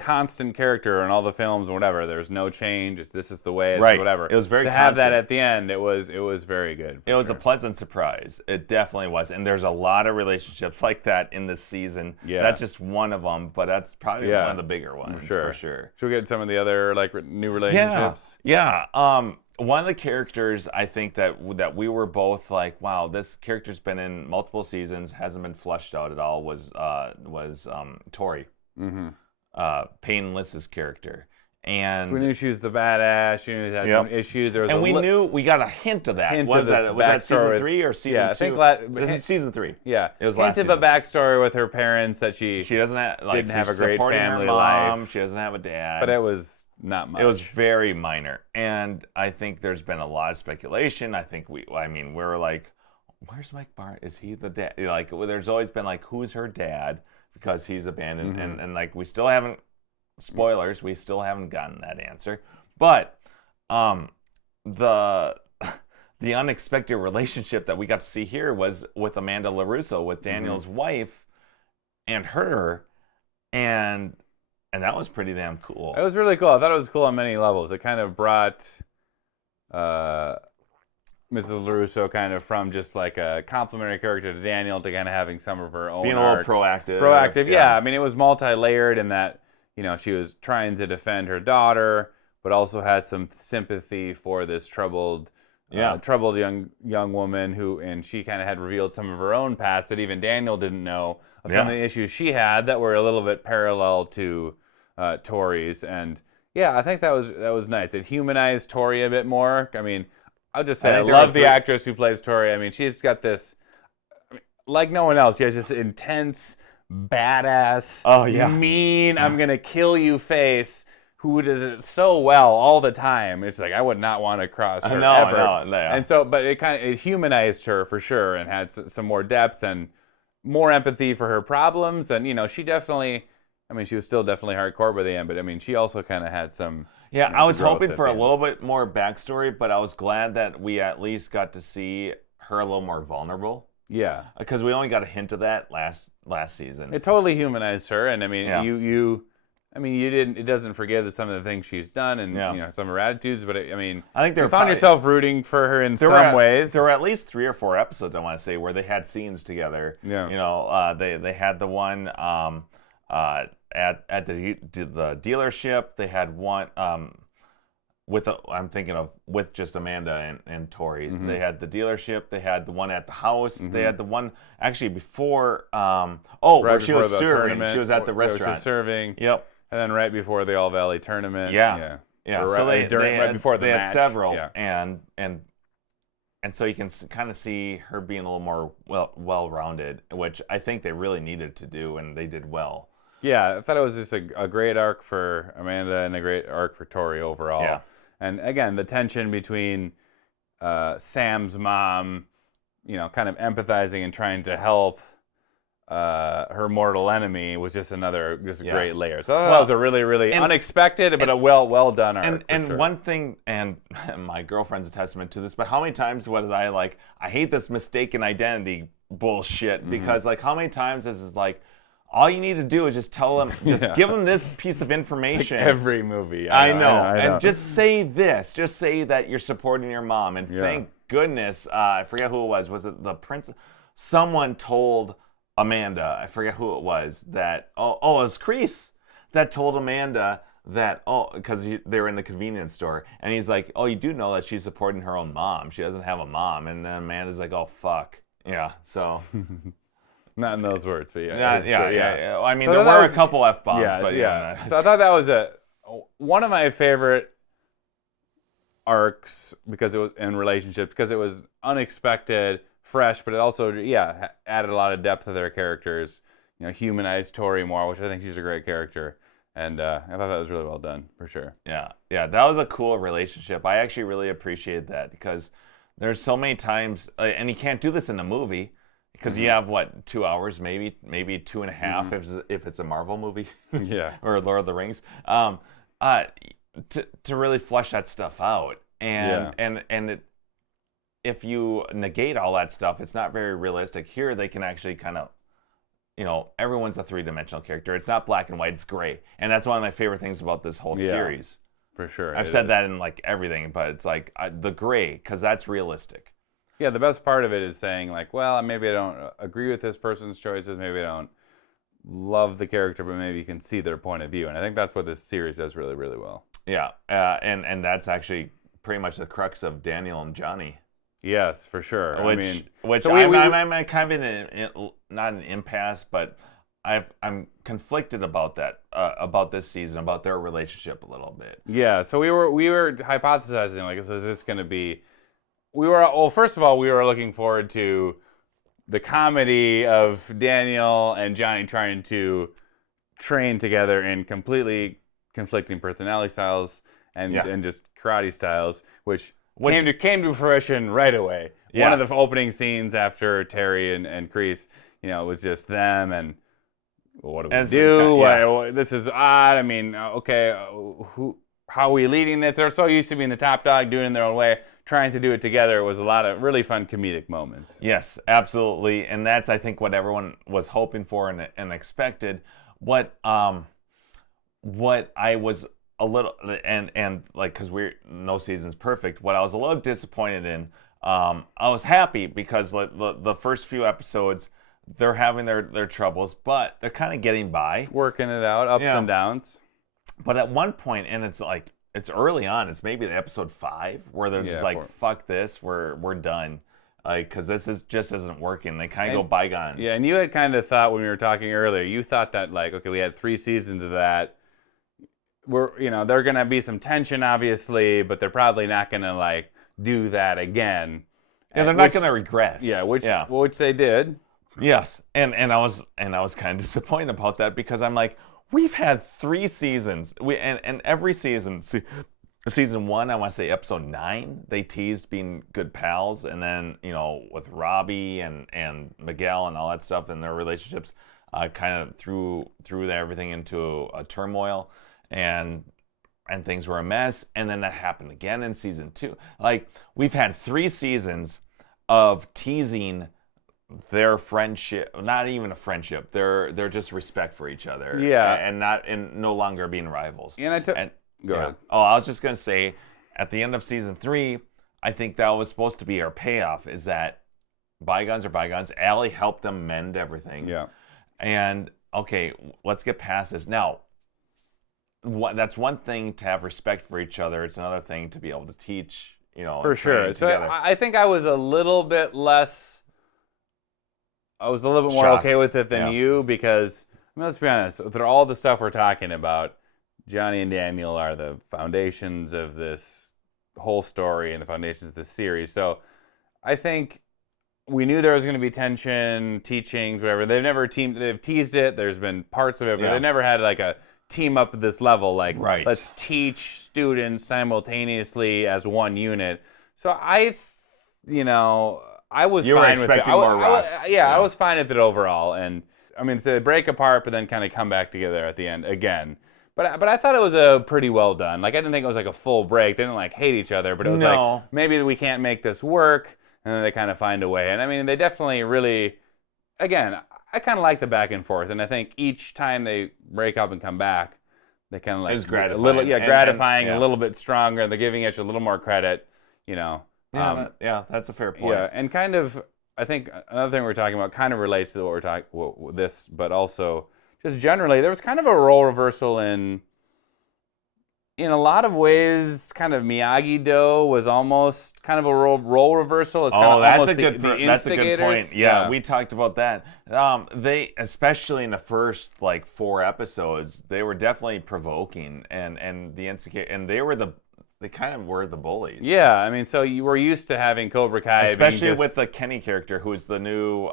constant character in all the films or whatever, there's no change. This is the way it's whatever. It was very to constant. have that at the end, it was very good. It was a pleasant pleasant surprise. It definitely was. And there's a lot of relationships like that in this season. Yeah. That's just one of them, but that's probably Yeah. one of the bigger ones for sure. Should we get some of the other like new relationships? Yeah. One of the characters I think that we were both like, wow, this character's been in multiple seasons, hasn't been fleshed out at all, was Tori. Mm-hmm. Painless's character. And we knew she was the badass. She knew she had some issues. There was and we knew we got a hint of that. Was that season 3 or season 2? I think season 3. Yeah, it was hint of a backstory with her parents that she doesn't have, didn't have a great family life. She doesn't have a dad. But it was not much. It was very minor, and I think there's been a lot of speculation. We were like, where's Mike Barr? Is he the dad? Like, there's always been like, who's her dad? Because he's abandoned, and like we still haven't. Spoilers, we still haven't gotten that answer. But the unexpected relationship that we got to see here was with Amanda LaRusso, with Daniel's wife, and her, and that was pretty damn cool. It was really cool. I thought it was cool on many levels. It kind of brought Mrs. LaRusso kind of from just like a complimentary character to Daniel to kind of having some of her own being a little proactive. Yeah. I mean, it was multi-layered in that, you know, she was trying to defend her daughter, but also had some sympathy for this troubled young woman and she kind of had revealed some of her own past that even Daniel didn't know of some of the issues she had that were a little bit parallel to Tori's. And yeah, I think that was nice. It humanized Tori a bit more. I mean, I'll just say I love the actress who plays Tori. I mean, she's got this, like no one else, she has this intense, badass, mean, I'm gonna kill you face, who does it so well all the time. It's like I would not want to cross her ever. And so, but it humanized her for sure, and had some more depth and more empathy for her problems. And you know, she definitely, I mean, she was still definitely hardcore by the end, but I mean, she also kind of had some. Yeah, I was hoping for a little bit more backstory, but I was glad that we at least got to see her a little more vulnerable. Yeah, because we only got a hint of that last season. It totally humanized her, and I mean, it doesn't forgive some of the things she's done, and you know, some of her attitudes. But I think you found yourself rooting for her in some ways. There were at least 3 or 4 episodes, I want to say, where they had scenes together. Yeah, you know, they had the one at the dealership. They had one. I'm thinking of with just Amanda and Tori. Mm-hmm. They had the dealership. They had the one at the house. Mm-hmm. They had the one actually before. Where she was serving. Tournament. She was at the restaurant. She was serving. Yep. And then right before the All Valley tournament. Yeah. So they right before the match. Had several, and so you can kind of see her being a little more well-rounded, which I think they really needed to do, and they did well. Yeah, I thought it was just a great arc for Amanda and a great arc for Tori overall. Yeah. And again, the tension between Sam's mom, you know, kind of empathizing and trying to help her mortal enemy was just a great layer. So that was a really, really unexpected, but a well done arc. And one thing, and my girlfriend's a testament to this, but how many times was I hate this mistaken identity bullshit, because how many times this is like, all you need to do is just tell them, give them this piece of information. Like every movie. I know. And just say this. Just say that you're supporting your mom. And thank goodness, I forget who it was. Was it the prince? Someone told Amanda, I forget who it was, that, it was Kreese, that told Amanda that, because they were in the convenience store. And he's like, you do know that she's supporting her own mom. She doesn't have a mom. And then Amanda's like, fuck. Yeah, so... Not in those words, but yeah. I mean, there were a couple F-bombs, but yeah. So I thought that was one of my favorite arcs because it was in relationships, because it was unexpected, fresh, but it also added a lot of depth to their characters. You know, humanized Tori more, which I think she's a great character, and I thought that was really well done for sure. Yeah, that was a cool relationship. I actually really appreciate that, because there's so many times, and you can't do this in a movie. Because you have 2 hours, maybe 2.5 if it's a Marvel movie, or Lord of the Rings, to really flesh that stuff out, and if you negate all that stuff, it's not very realistic. Here they can actually kind of, everyone's a 3-dimensional character. It's not black and white; it's gray, and that's one of my favorite things about this whole series. For sure, I've said that in everything, but it's the gray, because that's realistic. Yeah, the best part of it is saying like, well, maybe I don't agree with this person's choices, maybe I don't love the character, but maybe you can see their point of view, and I think that's what this series does really, really well. Yeah, and that's actually pretty much the crux of Daniel and Johnny. Yes, for sure. Which so I'm kind of not an impasse, but I'm conflicted about that, about this season, about their relationship a little bit. Yeah, so we were hypothesizing like, so is this going to be? First of all, we were looking forward to the comedy of Daniel and Johnny trying to train together in completely conflicting personality styles and just karate styles, which came to fruition right away. Yeah. One of the opening scenes after Terry and Kreese, it was just them and what do we do? Yeah. This is odd. I mean, okay, how are we leading this? They're so used to being the top dog, doing it their own way. Trying to do it together. It was a lot of really fun comedic moments. Yes, absolutely, and that's I think what everyone was hoping for and expected. What I was a little and like, because no season's perfect. What I was a little disappointed in, I was happy because the first few episodes they're having their troubles, but they're kind of getting by, working it out, ups and downs. But at one point, and it's like. It's early on. It's maybe episode 5 where they're just like, "Fuck this, we're done," because this just isn't working. They kind of go bygones. Yeah, and you had kind of thought when we were talking earlier, you thought that like, okay, we had 3 seasons of that. They're gonna be some tension, obviously, but they're probably not gonna like do that again. And they're not gonna regress. Yeah, which they did. Yes, and I was kind of disappointed about that because I'm like. We've had 3 seasons, and every season, season 1, I want to say episode 9, they teased being good pals, and then with Robbie and Miguel and all that stuff and their relationships, kind of threw everything into a turmoil, and things were a mess, and then that happened again in season 2. Like we've had 3 seasons of teasing. Their friendship, not even a friendship, they're just respect for each other. Yeah. And no longer being rivals. Go ahead. Oh, I was just going to say, at the end of season 3, I think that was supposed to be our payoff, is that bygones are bygones. Allie helped them mend everything. Yeah. And, okay, let's get past this. Now, that's one thing to have respect for each other. It's another thing to be able to teach, For sure. So together. I think I was a little bit less... I was a little bit more shocked. Okay with it than you because, let's be honest, through all the stuff we're talking about, Johnny and Daniel are the foundations of this whole story and the foundations of this series. So I think we knew there was going to be tension, teachings, whatever. They've teased it. There's been parts of it, but they've never had like a team up at this level. Like, let's teach students simultaneously as one unit. So I was fine with it. More rocks. I was fine with it overall. And I mean, so they break apart, but then kind of come back together at the end again. But I thought it was a pretty well done. Like I didn't think it was like a full break. They didn't like hate each other, but it was like maybe we can't make this work, and then they kind of find a way. And I mean, they definitely really, again, I kind of like the back and forth. And I think each time they break up and come back, they kind of like it's gratifying. A little, gratifying, a little bit stronger. They're giving each a little more credit, that's a fair point. Yeah, and kind of, I think another thing we're talking about kind of relates to what we're talking this, but also just generally, there was kind of a role reversal in a lot of ways. Kind of Miyagi-Do was almost kind of a role reversal. It's kind of that's almost a good that's a good point. Yeah, we talked about that. They, especially in the first like 4 episodes, they were definitely provoking and the insecure, and they kind of were the bullies. Yeah, I mean, so you were used to having Cobra Kai, especially with the Kenny character, who's the new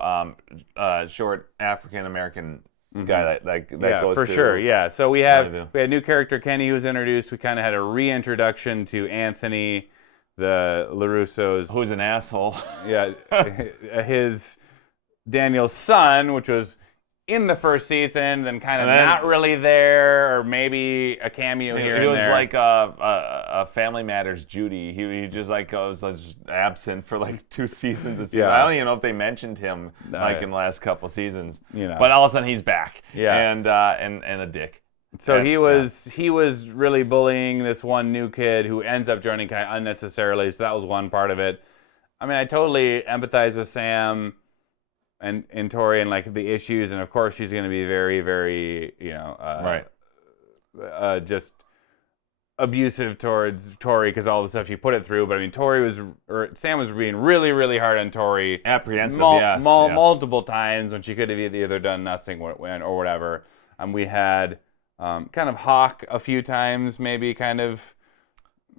short African American guy that goes for sure. Yeah, so we had new character Kenny who was introduced. We kind of had a reintroduction to Anthony, the LaRusso's, who's an asshole. Yeah, his Daniel's son, which was in the first season, then kind of not really there, or maybe a cameo here and there. He was like a Family Matters Judy. He just like was just absent for like 2 seasons. I don't even know if they mentioned him in the last couple seasons. But all of a sudden he's back. Yeah, and a dick. So he was really bullying this one new kid who ends up joining Kai unnecessarily. So that was one part of it. I mean, I totally empathize with Sam and Tori and like the issues, and of course she's going to be very, very, just abusive towards Tori because all the stuff she put it through. But I mean, Sam was being really, really hard on Tori. Apprehensive, yes. Multiple times when she could have either done nothing or whatever. We had kind of Hawk a few times, maybe kind of.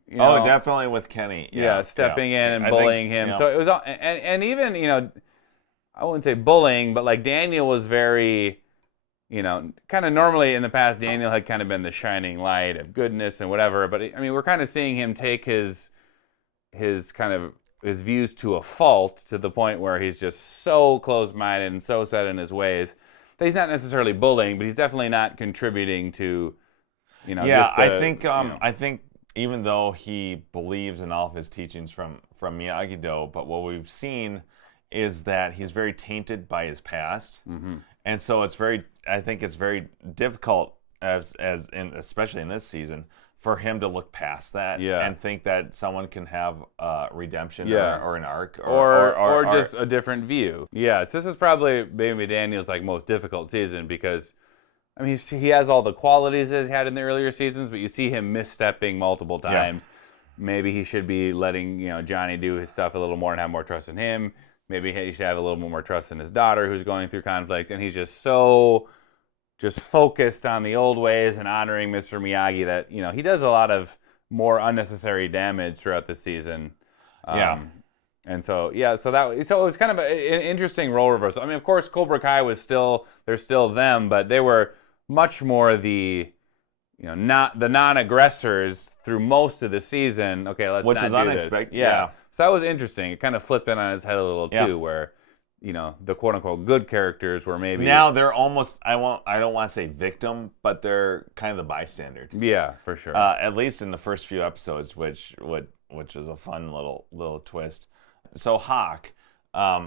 Definitely with Kenny. Yeah, stepping in and bullying him. So it was, and even I wouldn't say bullying, but like Daniel was very, kind of normally in the past, Daniel had kind of been the shining light of goodness and whatever. But I mean, we're kind of seeing him take his views to a fault to the point where he's just so closed-minded and so set in his ways that he's not necessarily bullying, but he's definitely not contributing to, I think even though he believes in all of his teachings from Miyagi-Do, but what we've seen is that he's very tainted by his past, and so I think it's very difficult especially in this season for him to look past that and think that someone can have redemption or an arc or just a different view. Yeah, so this is probably maybe Daniel's like most difficult season because I mean he has all the qualities that he had in the earlier seasons, but you see him misstepping multiple times. Yeah. Maybe he should be letting Johnny do his stuff a little more and have more trust in him. Maybe he should have a little more trust in his daughter who's going through conflict, and he's just so focused on the old ways and honoring Mr. Miyagi that, he does a lot of more unnecessary damage throughout the season. And so, so it was kind of an interesting role reversal. I mean, of course, Cobra Kai they're still them, but they were much more the, not the non-aggressors through most of the season. Okay, let's Which not is do unexpected. this. Yeah. So that was interesting. It kind of flipped it on its head a little too, where the quote unquote good characters were maybe now they're almost I don't want to say victim, but they're kind of the bystander. Yeah, for sure. At least in the first few episodes, which was a fun little twist. So Hawk,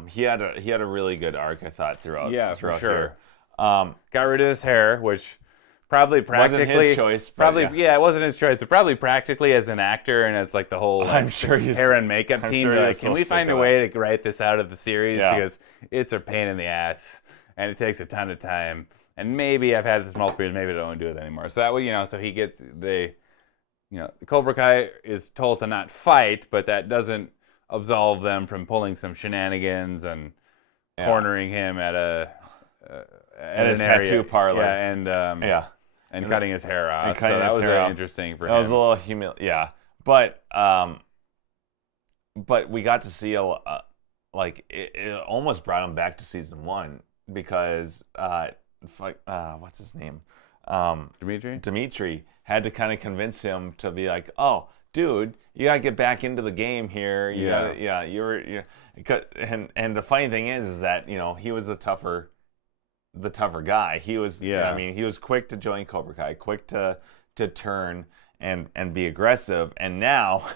he had a really good arc, I thought, throughout. Yeah, for sure. Here. Got rid of his hair, which probably practically wasn't his choice. Probably it wasn't his choice, but probably practically as an actor and as like the whole hair and makeup team. Sure Can we find a way to write this out of the series because it's a pain in the ass and it takes a ton of time. And maybe I've had this multiple years, maybe I don't do it anymore. So that way, so he gets Cobra Kai is told to not fight, but that doesn't absolve them from pulling some shenanigans and cornering him at his tattoo parlor. And cutting his hair off. So that was very interesting for him. That was a little humiliating. But we got to see it almost brought him back to season 1 because what's his name? Dimitri had to kind of convince him to be like, oh, dude, you gotta get back into the game here. And the funny thing is that he was the tougher guy. He was, he was quick to join Cobra Kai, quick to turn and be aggressive. And now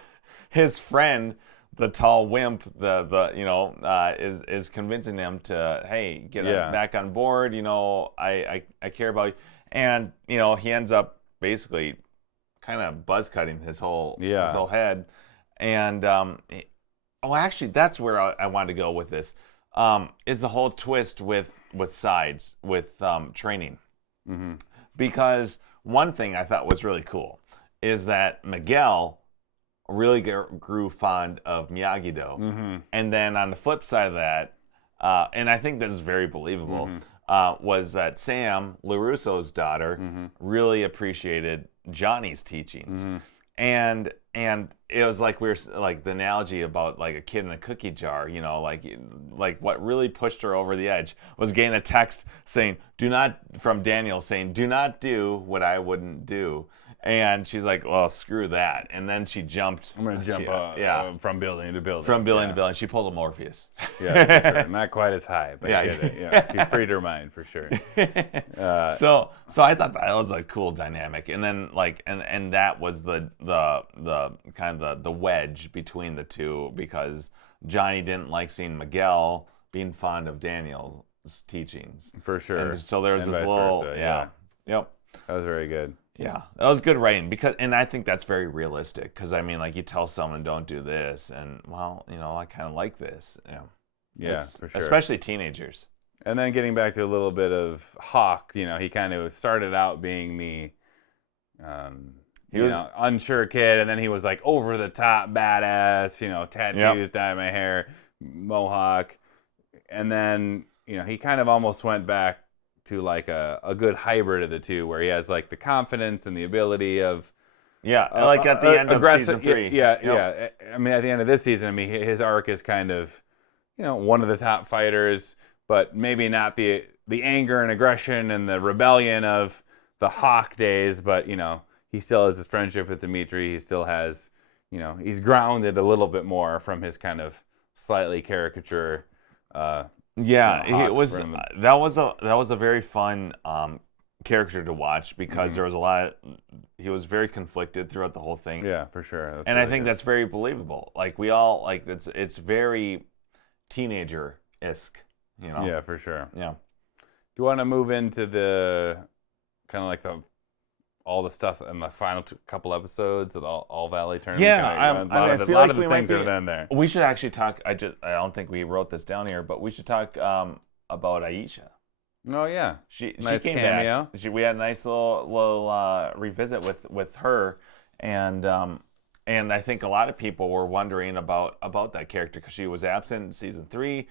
his friend, the tall wimp, is convincing him to, hey, get back on board. I care about you. And he ends up basically kind of buzz cutting his whole head. And actually, that's where I wanted to go with this. Is the whole twist with sides with training, because one thing I thought was really cool is that Miguel really grew fond of Miyagi-Do, and then on the flip side of that, and I think this is very believable, was that Sam LaRusso's daughter really appreciated Johnny's teachings, and it was like we were like the analogy about like a kid in a cookie jar, like what really pushed her over the edge was getting a text from Daniel saying, do not do what I wouldn't do. And she's like, well, screw that. And then she jumped. I'm going to jump from building to building. From building to building. She pulled a Morpheus. Yeah, for sure. Not quite as high, but she freed her mind for sure. So I thought that was a cool dynamic. And then and that was the kind of the wedge between the two, because Johnny didn't like seeing Miguel being fond of Daniel's teachings. For sure. And so there was this little, Yep. That was very good. Yeah, that was good writing and I think that's very realistic because I mean, like you tell someone don't do this, and well, I kind of like this. Yeah, for sure. Especially teenagers. And then getting back to a little bit of Hawk, he kind of started out being the, unsure kid, and then he was like over the top badass, tattoos, dye my hair, mohawk, and then he kind of almost went back to like a good hybrid of the two, where he has like the confidence and the ability of like at the end of season 3. Yeah. I mean, at the end of this season, I mean, his arc is kind of one of the top fighters, but maybe not the anger and aggression and the rebellion of the Hawk days, but he still has his friendship with Dimitri. He still has he's grounded a little bit more from his kind of slightly caricature it was that was a very fun character to watch because there was he was very conflicted throughout the whole thing. Yeah, for sure. And I think that's very believable. Like we all like it's very teenager-esque, Yeah, for sure. Yeah. Do you want to move into the kind of like all the stuff in the final couple episodes of the All Valley tournament? Yeah, a lot of the things are in there. We should actually talk. I don't think we wrote this down here, but we should talk about Aisha. Oh yeah, she nice came cameo. Back. We had a nice little revisit with her, and I think a lot of people were wondering about that character because she was absent in season 3,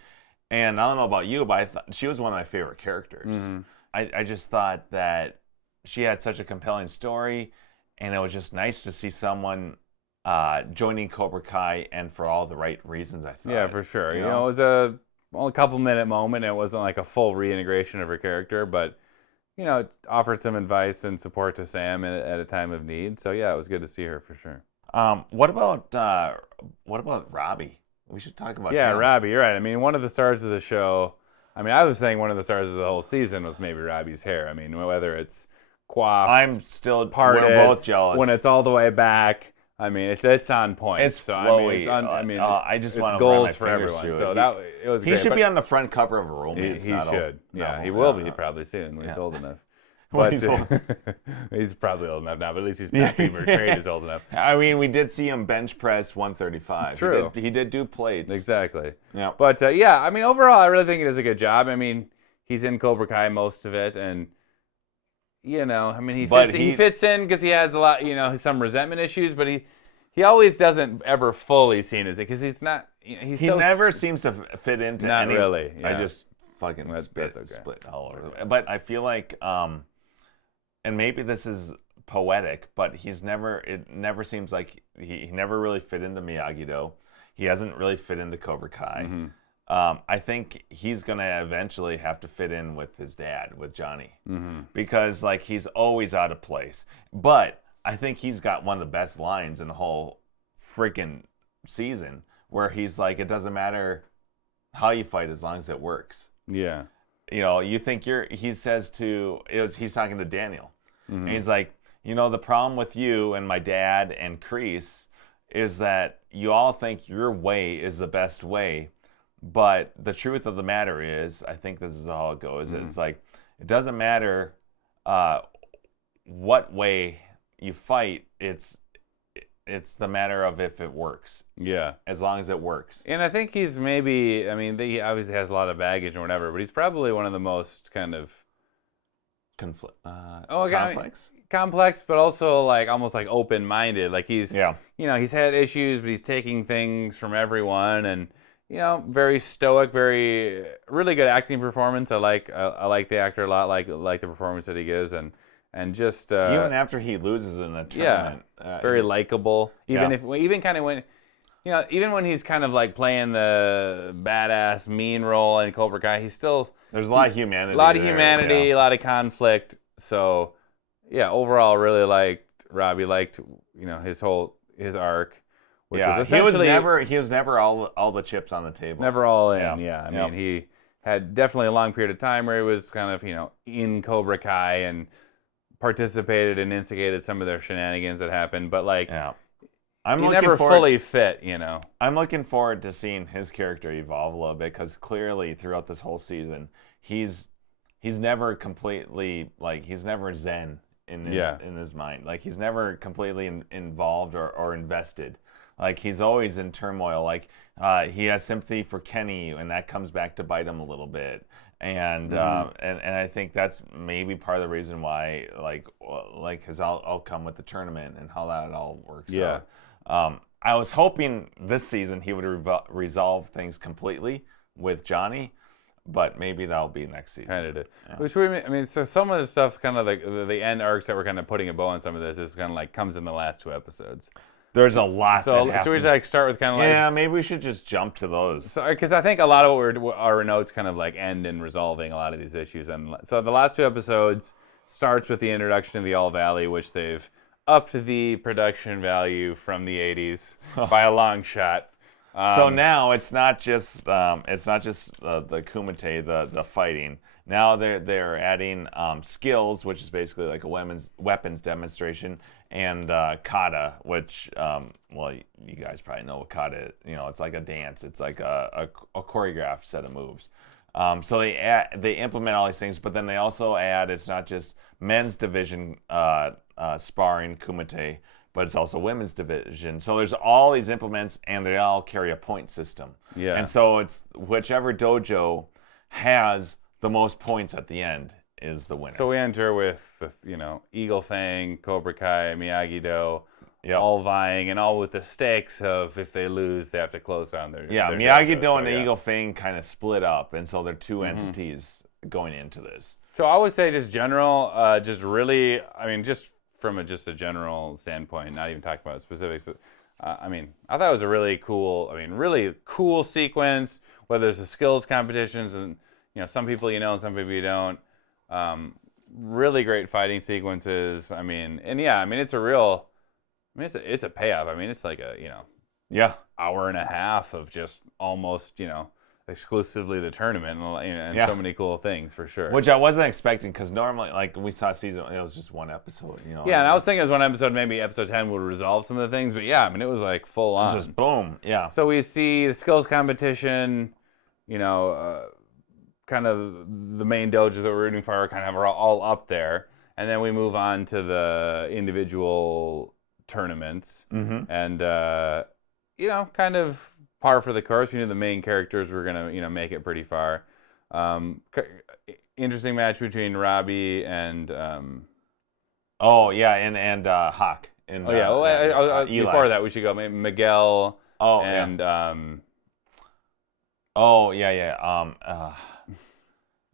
and I don't know about you, but I thought she was one of my favorite characters. Mm-hmm. I just thought that she had such a compelling story, and it was just nice to see someone joining Cobra Kai, and for all the right reasons, I thought. Yeah, for sure. It was a couple minute moment. It wasn't like a full reintegration of her character, but it offered some advice and support to Sam at a time of need. So yeah, it was good to see her for sure. What about Robbie? We should talk about him. Robbie. You're right. I mean, one of the stars of the show. I mean, I was saying one of the stars of the whole season was maybe Robbie's hair. I mean, whether it's coiffed, I'm still parted, we're both jealous. When it's all the way back, I mean, it's on point. It's so flowy. I just it's want to goals for everyone. So it was. He great, should be on the front cover of a romance. He should. Yeah, he will be probably soon when he's old enough. But he's probably old enough now, but at least he's back. Trade is old enough. I mean, we did see him bench press 135. True. He did do plates. Exactly. Yeah. But I mean, overall, I really think he does a good job. I mean, he's in Cobra Kai most of it, and I mean, he fits in because he has a lot, some resentment issues, but he always doesn't ever fully seen as it because he's not. He never seems to fit into. Not any, really. Yeah. I just fucking that's okay. split all over. But I feel like, and maybe this is poetic, but it never seems like he never really fit into Miyagi-Do. He hasn't really fit into Cobra Kai. Mm-hmm. I think he's gonna eventually have to fit in with his dad, with Johnny, because like he's always out of place. But I think he's got one of the best lines in the whole freaking season, where he's like, "It doesn't matter how you fight as long as it works." Yeah. You think he's talking to Daniel. And he's like, the problem with you and my dad and Kreese is that you all think your way is the best way. But the truth of the matter is, I think this is how it goes. It's like, it doesn't matter what way you fight. It's the matter of if it works. Yeah. As long as it works. And I think he's maybe, I mean, he obviously has a lot of baggage or whatever, but he's probably one of the most kind of complex. Complex, but also like almost like open-minded. Like he's he's had issues, but he's taking things from everyone, and very stoic, really good acting performance. I like the actor a lot, like the performance that he gives, and just even after he loses in a tournament, very likable. Even when he's kind of like playing the badass mean role in Cobra Kai, he's still there's a lot of humanity. A lot of conflict. So overall, really liked Robbie. Liked his arc. Which was essentially, he was never all the chips on the table. Never all in. I mean, he had definitely a long period of time where he was kind of in Cobra Kai and participated and instigated some of their shenanigans that happened, but he never fully fit. I'm looking forward to seeing his character evolve a little bit because clearly throughout this whole season, he's never completely he's never zen in his mind. Like he's never completely involved or invested. Like he's always in turmoil. Like he has sympathy for Kenny, and that comes back to bite him a little bit. And and I think that's maybe part of the reason why like his outcome with the tournament and how that all works. Yeah. out. I was hoping this season he would resolve things completely with Johnny, but maybe that'll be next season. Kind of did. Yeah. Which I mean, so some of the stuff, kind of like the end arcs that we're kind of putting a bow on some of this, is kind of like comes in the last 2 episodes. There's a lot. So we like start with kind of like maybe we should just jump to those. So because I think a lot of what our notes kind of like end in resolving a lot of these issues, and so the last 2 episodes starts with the introduction of the All Valley, which they've upped the production value from the 80s by a long shot. So now it's not just the kumite, the fighting. Now they're adding skills, which is basically like a weapons demonstration, and kata, which you guys probably know what kata is. You know, it's like a dance. It's like a choreographed set of moves. So they implement all these things, but then they also add, it's not just men's division sparring kumite, but it's also women's division. So there's all these implements, and they all carry a point system. Yeah. And so it's whichever dojo has the most points at the end is the winner. So we enter with Eagle Fang, Cobra Kai, Miyagi-Do, all vying, and all with the stakes of if they lose, they have to close down their Miyagi-Do and Eagle Fang kind of split up, and so they're 2 entities going into this. So I would say just general, just really, I mean, just from a general standpoint, not even talking about specifics. I mean, I thought it was a really cool sequence. Whether it's the skills competitions, and some people and some people you don't. Really great fighting sequences. I mean, and it's a real. I mean, it's a payoff. I mean, it's like a hour and a half of just almost exclusively the tournament and so many cool things for sure. Which I wasn't expecting, because normally, like we saw season, it was just 1 episode. Yeah, and I was thinking it was 1 episode, maybe episode 10 would resolve some of the things, but I mean, it was like full on. It was just boom, yeah. So we see the skills competition, kind of the main dojos that we're rooting for kind of are all up there, and then we move on to the individual tournaments, and kind of par for the course. We knew the main characters were gonna make it pretty far. Interesting match between Robbie and Hawk. Before that we should go Miguel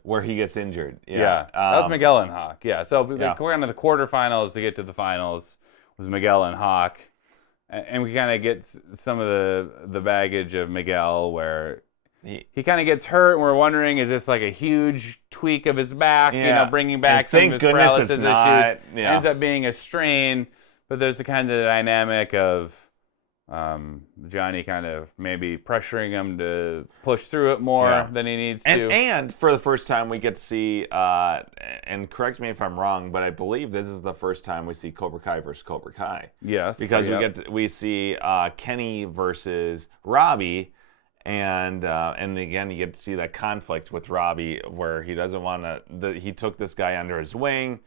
where he gets injured. That was Miguel and Hawk. So we're on to the quarterfinals to get to the finals. Was Miguel and Hawk. And we kind of get some of the baggage of Miguel, where he kind of gets hurt, and we're wondering, is this like a huge tweak of his back, bringing back some of his paralysis issues? Ends up being a strain, but there's the kind of dynamic of Johnny kind of maybe pressuring him to push through it more than he needs to. And for the first time, we get to see, and correct me if I'm wrong, but I believe this is the first time we see Cobra Kai versus Cobra Kai. Yes. Because we see Kenny versus Robbie, and again, you get to see that conflict with Robbie, where he doesn't want to, he took this guy under his wing,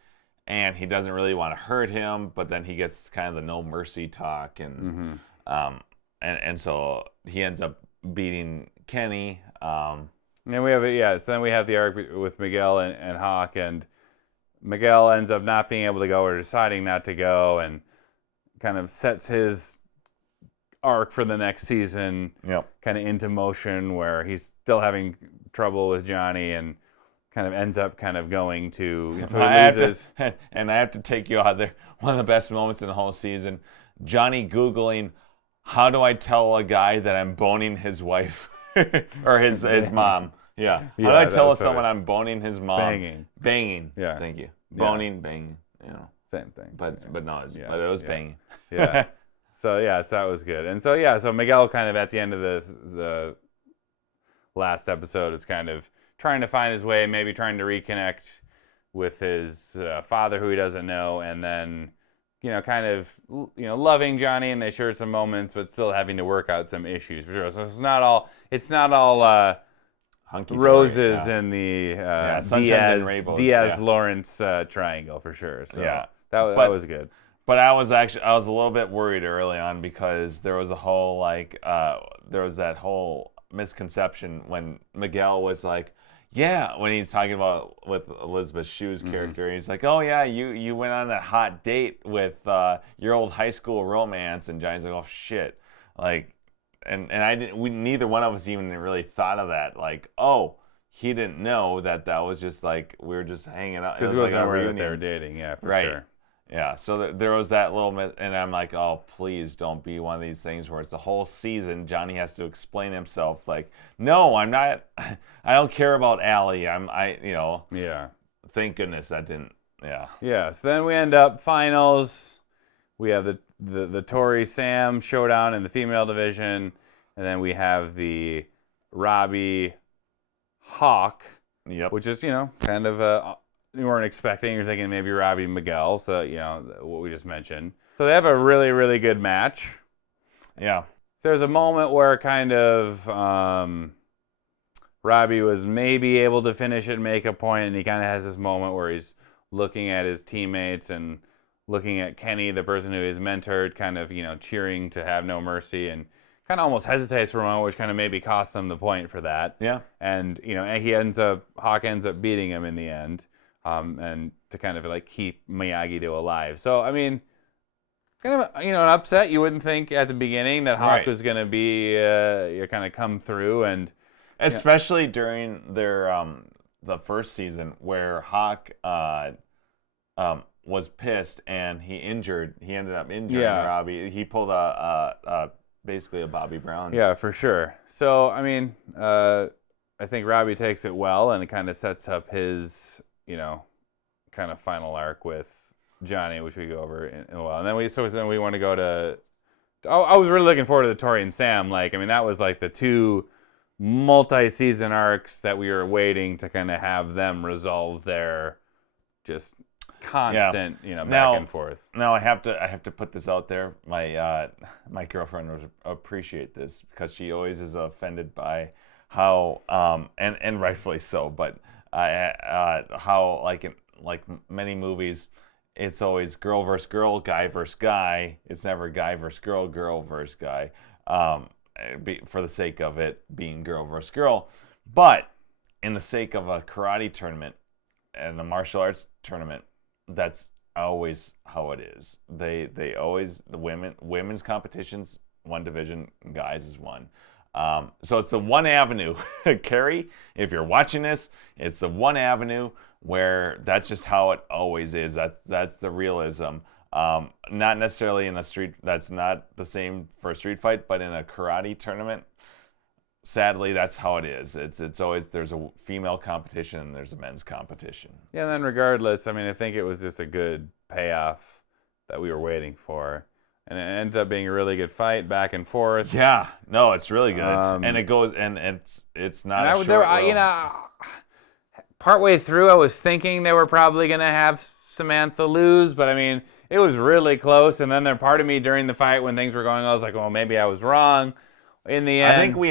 and he doesn't really want to hurt him, but then he gets kind of the no mercy talk, and and so he ends up beating Kenny. And then we have so then we have the arc with Miguel and Hawk, and Miguel ends up not being able to go, or deciding not to go, and kind of sets his arc for the next season kind of into motion, where he's still having trouble with Johnny, and kind of ends up kind of going to, so he loses. And I have to take you out there. One of the best moments in the whole season, Johnny Googling, how do I tell a guy that I'm boning his wife or his mom? Yeah. How do I tell someone I'm boning his mom? Banging. Yeah. Thank you. Boning, banging. Same thing. But it was banging. Yeah. So that was good. And so Miguel kind of at the end of the last episode is kind of trying to find his way, maybe trying to reconnect with his father, who he doesn't know, and then kind of loving Johnny, and they share some moments, but still having to work out some issues for sure. So it's not all roses in the Diaz Lawrence triangle for sure. So That was good. But I was a little bit worried early on because there was a whole there was that whole misconception when Miguel was like, yeah, when he's talking about with Elizabeth Shue's character, he's like, oh yeah, you went on that hot date with your old high school romance, and Johnny's like, oh shit, like, and neither one of us even really thought of that, like, oh, he didn't know that was just like we were just hanging out because it was wasn't like aware that they were dating, yeah, for right. sure. Yeah, so there was that little and I'm like, oh, please don't be one of these things where it's the whole season Johnny has to explain himself like, no, I'm not, I don't care about Allie. Yeah. Thank goodness that didn't, yeah. Yeah, so then we end up finals. We have the Tori Sam showdown in the female division, and then we have the Robbie Hawk, which is, kind of you weren't expecting. You're thinking maybe Robbie Miguel, so, what we just mentioned. So they have a really, really good match. Yeah. There's a moment where kind of Robbie was maybe able to finish it and make a point, and he kind of has this moment where he's looking at his teammates and looking at Kenny, the person who he's mentored, kind of, cheering to have no mercy, and kind of almost hesitates for a moment, which kind of maybe costs him the point for that. Yeah. And, Hawk ends up beating him in the end. And to kind of like keep Miyagi-Do alive. So, I mean, kind of, an upset. You wouldn't think at the beginning that Hawk was going to be, kind of come through. And especially during their, the first season where Hawk, was pissed and he ended up injuring Robbie. He pulled basically a Bobby Brown. Yeah, for sure. So, I mean, I think Robbie takes it well, and it kind of sets up his, kind of final arc with Johnny, which we go over in a while. And then we want to go to, I was really looking forward to the Tori and Sam. Like, I mean, that was like the two multi-season arcs that we were waiting to kind of have them resolve their just constant, back and forth. Now I have to put this out there. My my girlfriend would appreciate this because she always is offended by how and rightfully so, but how like many movies, it's always girl versus girl, guy versus guy. It's never guy versus girl, girl versus guy. For the sake of it being girl versus girl, but in the sake of a karate tournament and a martial arts tournament, that's always how it is. They always, the women's competitions, one division, guys is one. So it's the one avenue, Carrie, if you're watching this, it's the one avenue where that's just how it always is. That's the realism. Not necessarily in a street, that's not the same for a street fight, but in a karate tournament, sadly, that's how it is. It's always, there's a female competition and there's a men's competition. Yeah, and then regardless, I mean, I think it was just a good payoff that we were waiting for. And it ends up being a really good fight, back and forth. Yeah, no, it's really good, and it goes, and it's not. And a short partway through, I was thinking they were probably gonna have Samantha lose, but I mean, it was really close. And then part of me during the fight when things were going, I was like, well, maybe I was wrong. In the end, I think we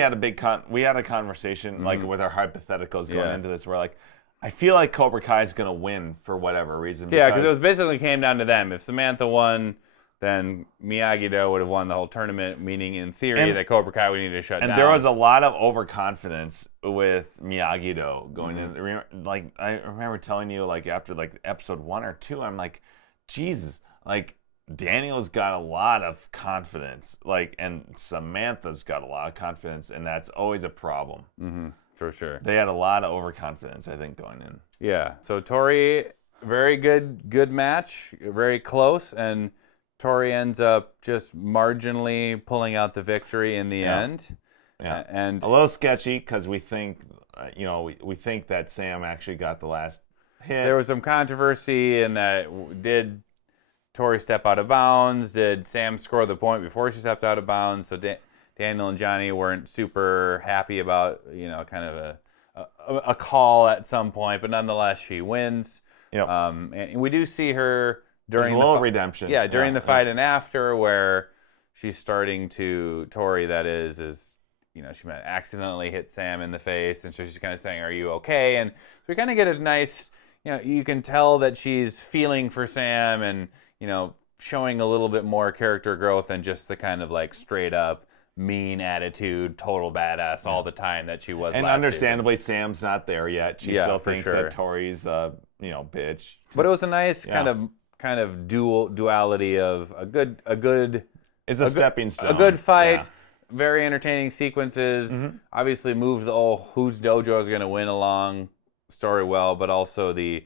had a conversation like with our hypotheticals going into this. We're like, I feel like Cobra Kai is gonna win for whatever reason. Yeah, because it was basically came down to them. If Samantha won, then Miyagi-Do would have won the whole tournament, meaning in theory that Cobra Kai would need to shut down. And there was a lot of overconfidence with Miyagi-Do going in. Like, I remember telling you, like, after like episode 1 or 2, I'm like, Jesus, like, Daniel's got a lot of confidence, like, and Samantha's got a lot of confidence, and that's always a problem. Mm-hmm, for sure. They had a lot of overconfidence, I think, going in. Yeah. So Tori, very good match, very close, and Tori ends up just marginally pulling out the victory in the end. Yeah. And a little sketchy because we think, we think that Sam actually got the last hit. There was some controversy in that, did Tori step out of bounds? Did Sam score the point before she stepped out of bounds? So Daniel and Johnny weren't super happy about, kind of a call at some point, but nonetheless, she wins. Yep. And we do see her during a little redemption. Yeah, during the fight and after, where she's starting to, Tori, that is, she might accidentally hit Sam in the face, and so she's kind of saying, "Are you okay?" And so we kind of get a nice, you can tell that she's feeling for Sam and, showing a little bit more character growth than just the kind of like straight up mean attitude, total badass all the time that she was. And last understandably, Sam's not there yet. She still thinks sure. that Tori's bitch. But it was a nice kind of duality of a good. It's a stepping stone. A good fight, very entertaining sequences. Obviously, moved the whose dojo is going to win along story well, but also the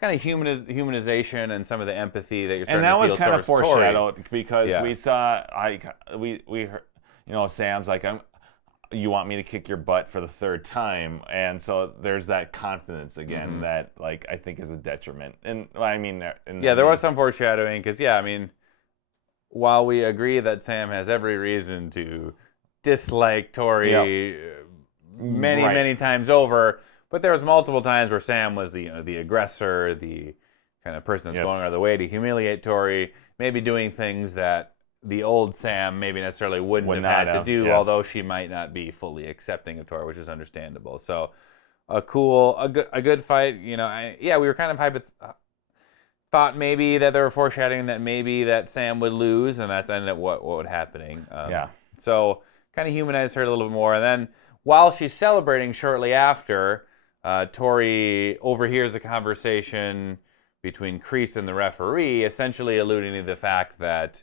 kind of humanization and some of the empathy that you're starting to feel. And that was kind of foreshadowed Tori. because we saw we heard, Sam's like, you want me to kick your butt for the third time, and so there's that confidence again that like I think is a detriment. And I mean, there was some foreshadowing because while we agree that Sam has every reason to dislike Tori many times over, but there was multiple times where Sam was the aggressor, the kind of person that's going out of the way to humiliate Tori, maybe doing things that the old Sam maybe necessarily wouldn't have had to do, although she might not be fully accepting of Tori, which is understandable. So a good fight. We were kind of thought maybe that they were foreshadowing that maybe that Sam would lose, and that's ended up what would happening. So kind of humanized her a little bit more. And then while she's celebrating shortly after, Tori overhears a conversation between Kreese and the referee, essentially alluding to the fact that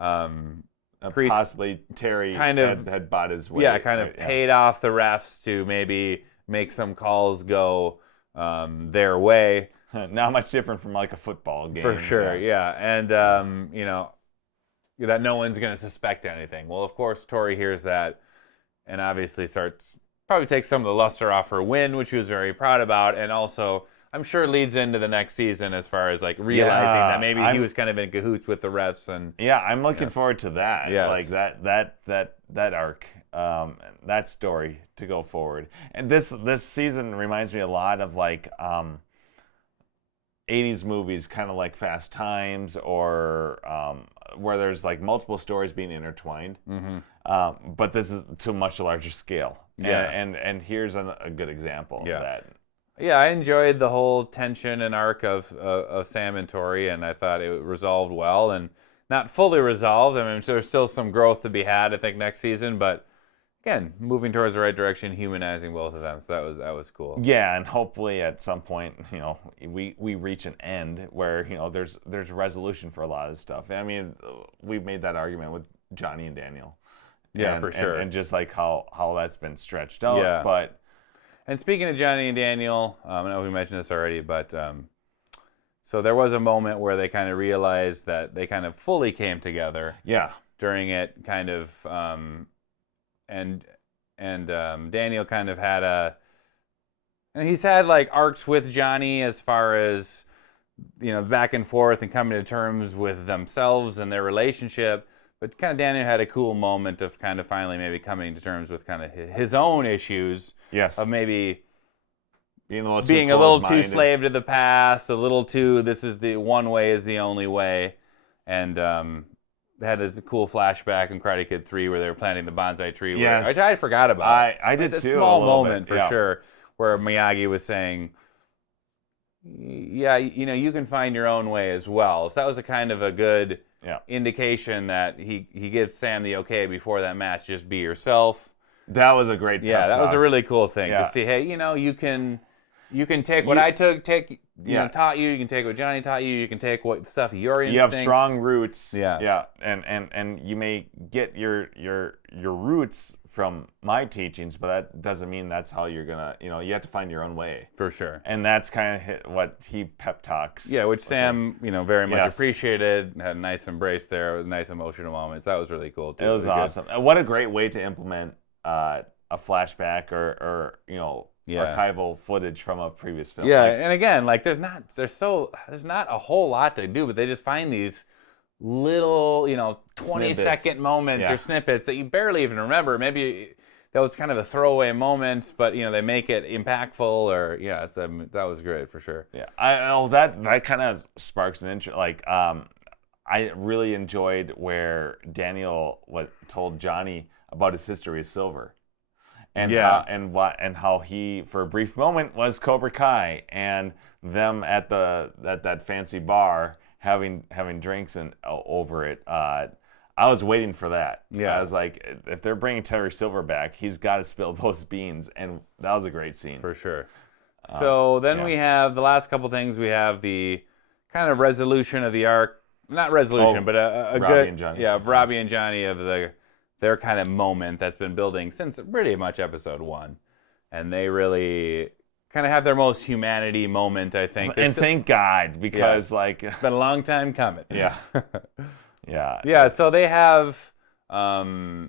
Kreese possibly Terry had bought his way. Paid off the refs to maybe make some calls go their way. Not much different from like a football game. For sure, and that no one's going to suspect anything. Well, of course, Tori hears that and obviously probably takes some of the luster off her win, which she was very proud about, and also I'm sure leads into the next season as far as like realizing that maybe he was kind of in cahoots with the refs. And I'm looking forward to that. Yes. Like that arc, that story to go forward. And this season reminds me a lot of like 80s movies, kind of like Fast Times, or where there's like multiple stories being intertwined. But this is to a much larger scale. And here's a good example of that. Yeah, I enjoyed the whole tension and arc of Sam and Tori, and I thought it resolved well, and not fully resolved. I mean, there's still some growth to be had, I think, next season, but again, moving towards the right direction, humanizing both of them, so that was cool. Yeah, and hopefully at some point, we reach an end where there's resolution for a lot of stuff. I mean, we've made that argument with Johnny and Daniel. Yeah, for sure. And just like how that's been stretched out. Yeah. But and speaking of Johnny and Daniel, I know we mentioned this already, but so there was a moment where they kind of realized that they kind of fully came together. Yeah. During it, kind of, and Daniel kind of had and he's had like arcs with Johnny as far as back and forth and coming to terms with themselves and their relationship. But kind of Daniel had a cool moment of kind of finally maybe coming to terms with kind of his own issues. Yes. Of maybe being a little too slave to the past, a little too this is the one way is the only way. And they had this cool flashback in Karate Kid 3 where they were planting the bonsai tree. Yes. Which I forgot about. I did it's too. A small moment bit. for sure where Miyagi was saying, you can find your own way as well. So that was a kind of a good indication that he gives Sam the okay before that match. Just be yourself. That was a great pep that talk. was a really cool thing to see. Hey, you can take what I taught you. You can take what Johnny taught you. You can take what stuff your instincts. You have strong roots. Yeah. And you may get your roots from my teachings, but that doesn't mean that's how you're gonna. You have to find your own way. For sure. And that's kind of what he pep talks. Yeah, which Sam, very much appreciated. Had a nice embrace there. It was nice emotional moments. That was really cool too. It was awesome. Good. What a great way to implement a flashback or archival footage from a previous film. Yeah, and again, like there's not a whole lot to do, but they just find these little 20-second moments or snippets that you barely even remember. Maybe that was kind of a throwaway moment, but they make it impactful. Or so that was great for sure. Yeah, that kind of sparks an interest. Like I really enjoyed where Daniel told Johnny about his history of silver. And how he, for a brief moment, was Cobra Kai, and them at that fancy bar having drinks and over it. I was waiting for that. Yeah. I was like, if they're bringing Terry Silver back, he's got to spill those beans, and that was a great scene. For sure. So then we have the last couple things. We have the kind of resolution of the arc. Not resolution, but a Robbie good... and Johnny. Yeah, of Robbie and Johnny, of their kind of moment that's been building since pretty much episode 1. And they really kind of have their most humanity moment, I think. And thank God, because it's been a long time coming. Yeah. Yeah. Yeah, so they have, still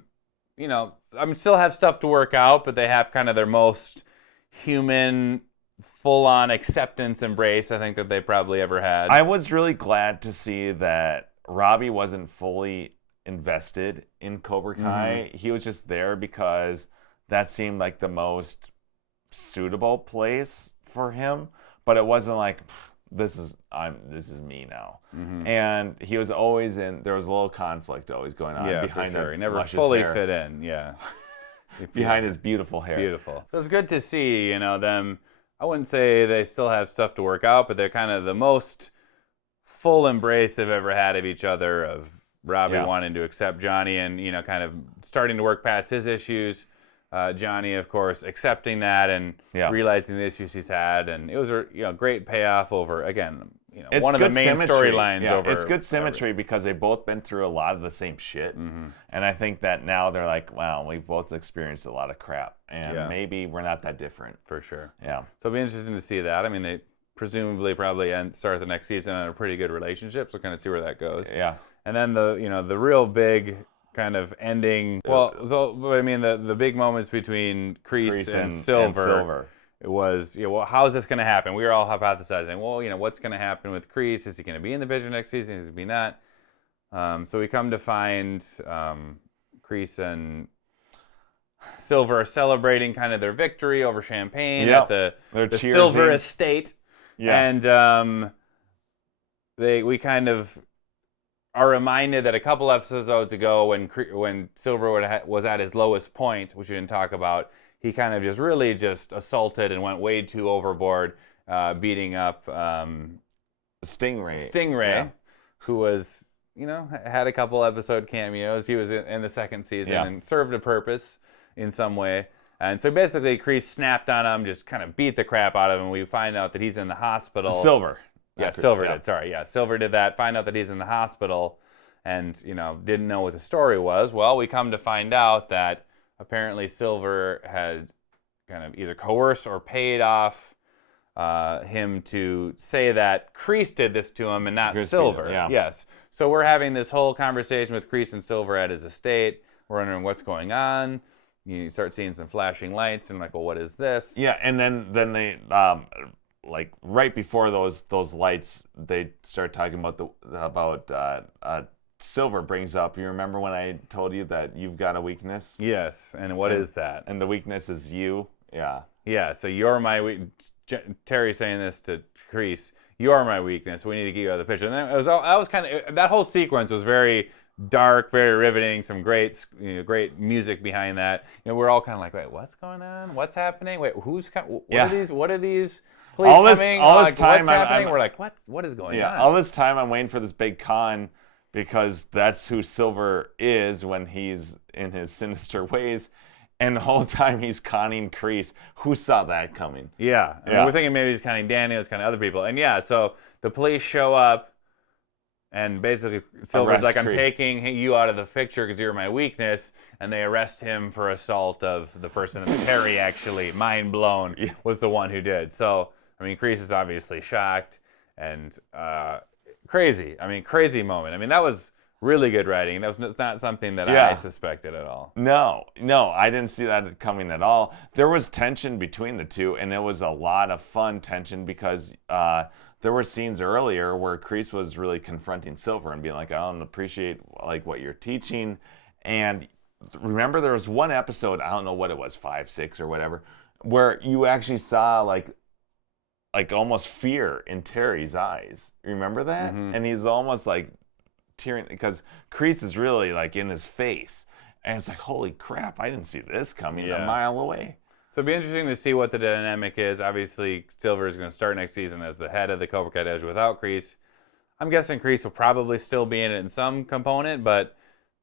have stuff to work out, but they have kind of their most human, full-on acceptance embrace, I think, that they probably ever had. I was really glad to see that Robbie wasn't fully invested in Cobra Kai. He was just there because that seemed like the most suitable place for him, but it wasn't like... This is me now, and he was always in. There was a little conflict always going on behind for sure. his He never luscious fully hair. fit in. Yeah, behind his beautiful hair. Beautiful. So it's good to see, them. I wouldn't say they still have stuff to work out, but they're kind of the most full embrace they've ever had of each other. Of Robbie wanting to accept Johnny and kind of starting to work past his issues. Johnny, of course, accepting that and realizing the issues he's had, and it was a great payoff over one of the main storylines. Yeah, it's good symmetry because they've both been through a lot of the same shit, and I think that now they're like, wow, we've both experienced a lot of crap, and maybe we're not that different. For sure. Yeah. So it'll be interesting to see that. I mean, they presumably probably start the next season on a pretty good relationship, so kind of see where that goes. Yeah. And then the real big kind of ending. Well, the big moments between Kreese and Silver. It was, how is this going to happen? We were all hypothesizing, what's going to happen with Kreese? Is he going to be in the picture next season? Is he not? So we come to find Kreese and Silver are celebrating kind of their victory over Champagne at the Silver estate. Yeah. And we kind of are reminded that a couple episodes ago when Silver was at his lowest point, which we didn't talk about, he kind of just assaulted and went way too overboard, beating up Stingray, who was, had a couple episode cameos. He was in the second season and served a purpose in some way. And so basically, Kreese snapped on him, just kind of beat the crap out of him. We find out that he's in the hospital. Silver. Yeah, Silver did. Sorry, yeah, Silver did that. Find out that he's in the hospital, and didn't know what the story was. Well, we come to find out that apparently Silver had kind of either coerced or paid off him to say that Kreese did this to him and not Silver. Yes. So we're having this whole conversation with Kreese and Silver at his estate. We're wondering what's going on. You start seeing some flashing lights, and like, well, what is this? Yeah, and then they. Like right before those lights, they start talking about Silver brings up. You remember when I told you that you've got a weakness? Yes, and what is that? And the weakness is you. Yeah. Yeah. So you're my weakness. Terry saying this to Kreese. You are my weakness. We need to get you out of the picture. And that whole sequence was very dark, very riveting. Some great music behind that. We're all kind of like, wait, what's going on? What's happening? Wait, who's coming? What are these? All this time, what's happening? We're like, what is going on? All this time, I'm waiting for this big con because that's who Silver is when he's in his sinister ways, and the whole time he's conning Kreese. Who saw that coming? Yeah, I mean, we're thinking maybe he's conning Danny, he's conning other people, and so the police show up, and basically Silver's like, I'm taking you out of the picture because you're my weakness, and they arrest him for assault of the person that Terry actually, mind blown, was the one who did. So. I mean, Kreese is obviously shocked and crazy. I mean, crazy moment. I mean, that was really good writing. That was not something that I suspected at all. No, I didn't see that coming at all. There was tension between the two, and it was a lot of fun tension because there were scenes earlier where Kreese was really confronting Silver and being like, I don't appreciate like what you're teaching. And remember, there was one episode, I don't know what it was, 5, 6 or whatever, where you actually saw like almost fear in Terry's eyes. Remember that? Mm-hmm. And he's almost like tearing because Kreese is really like in his face. And it's like, holy crap, I didn't see this coming a mile away. So it'll be interesting to see what the dynamic is. Obviously, Silver is going to start next season as the head of the Cobra Kai Edge without Kreese. I'm guessing Kreese will probably still be in it in some component, but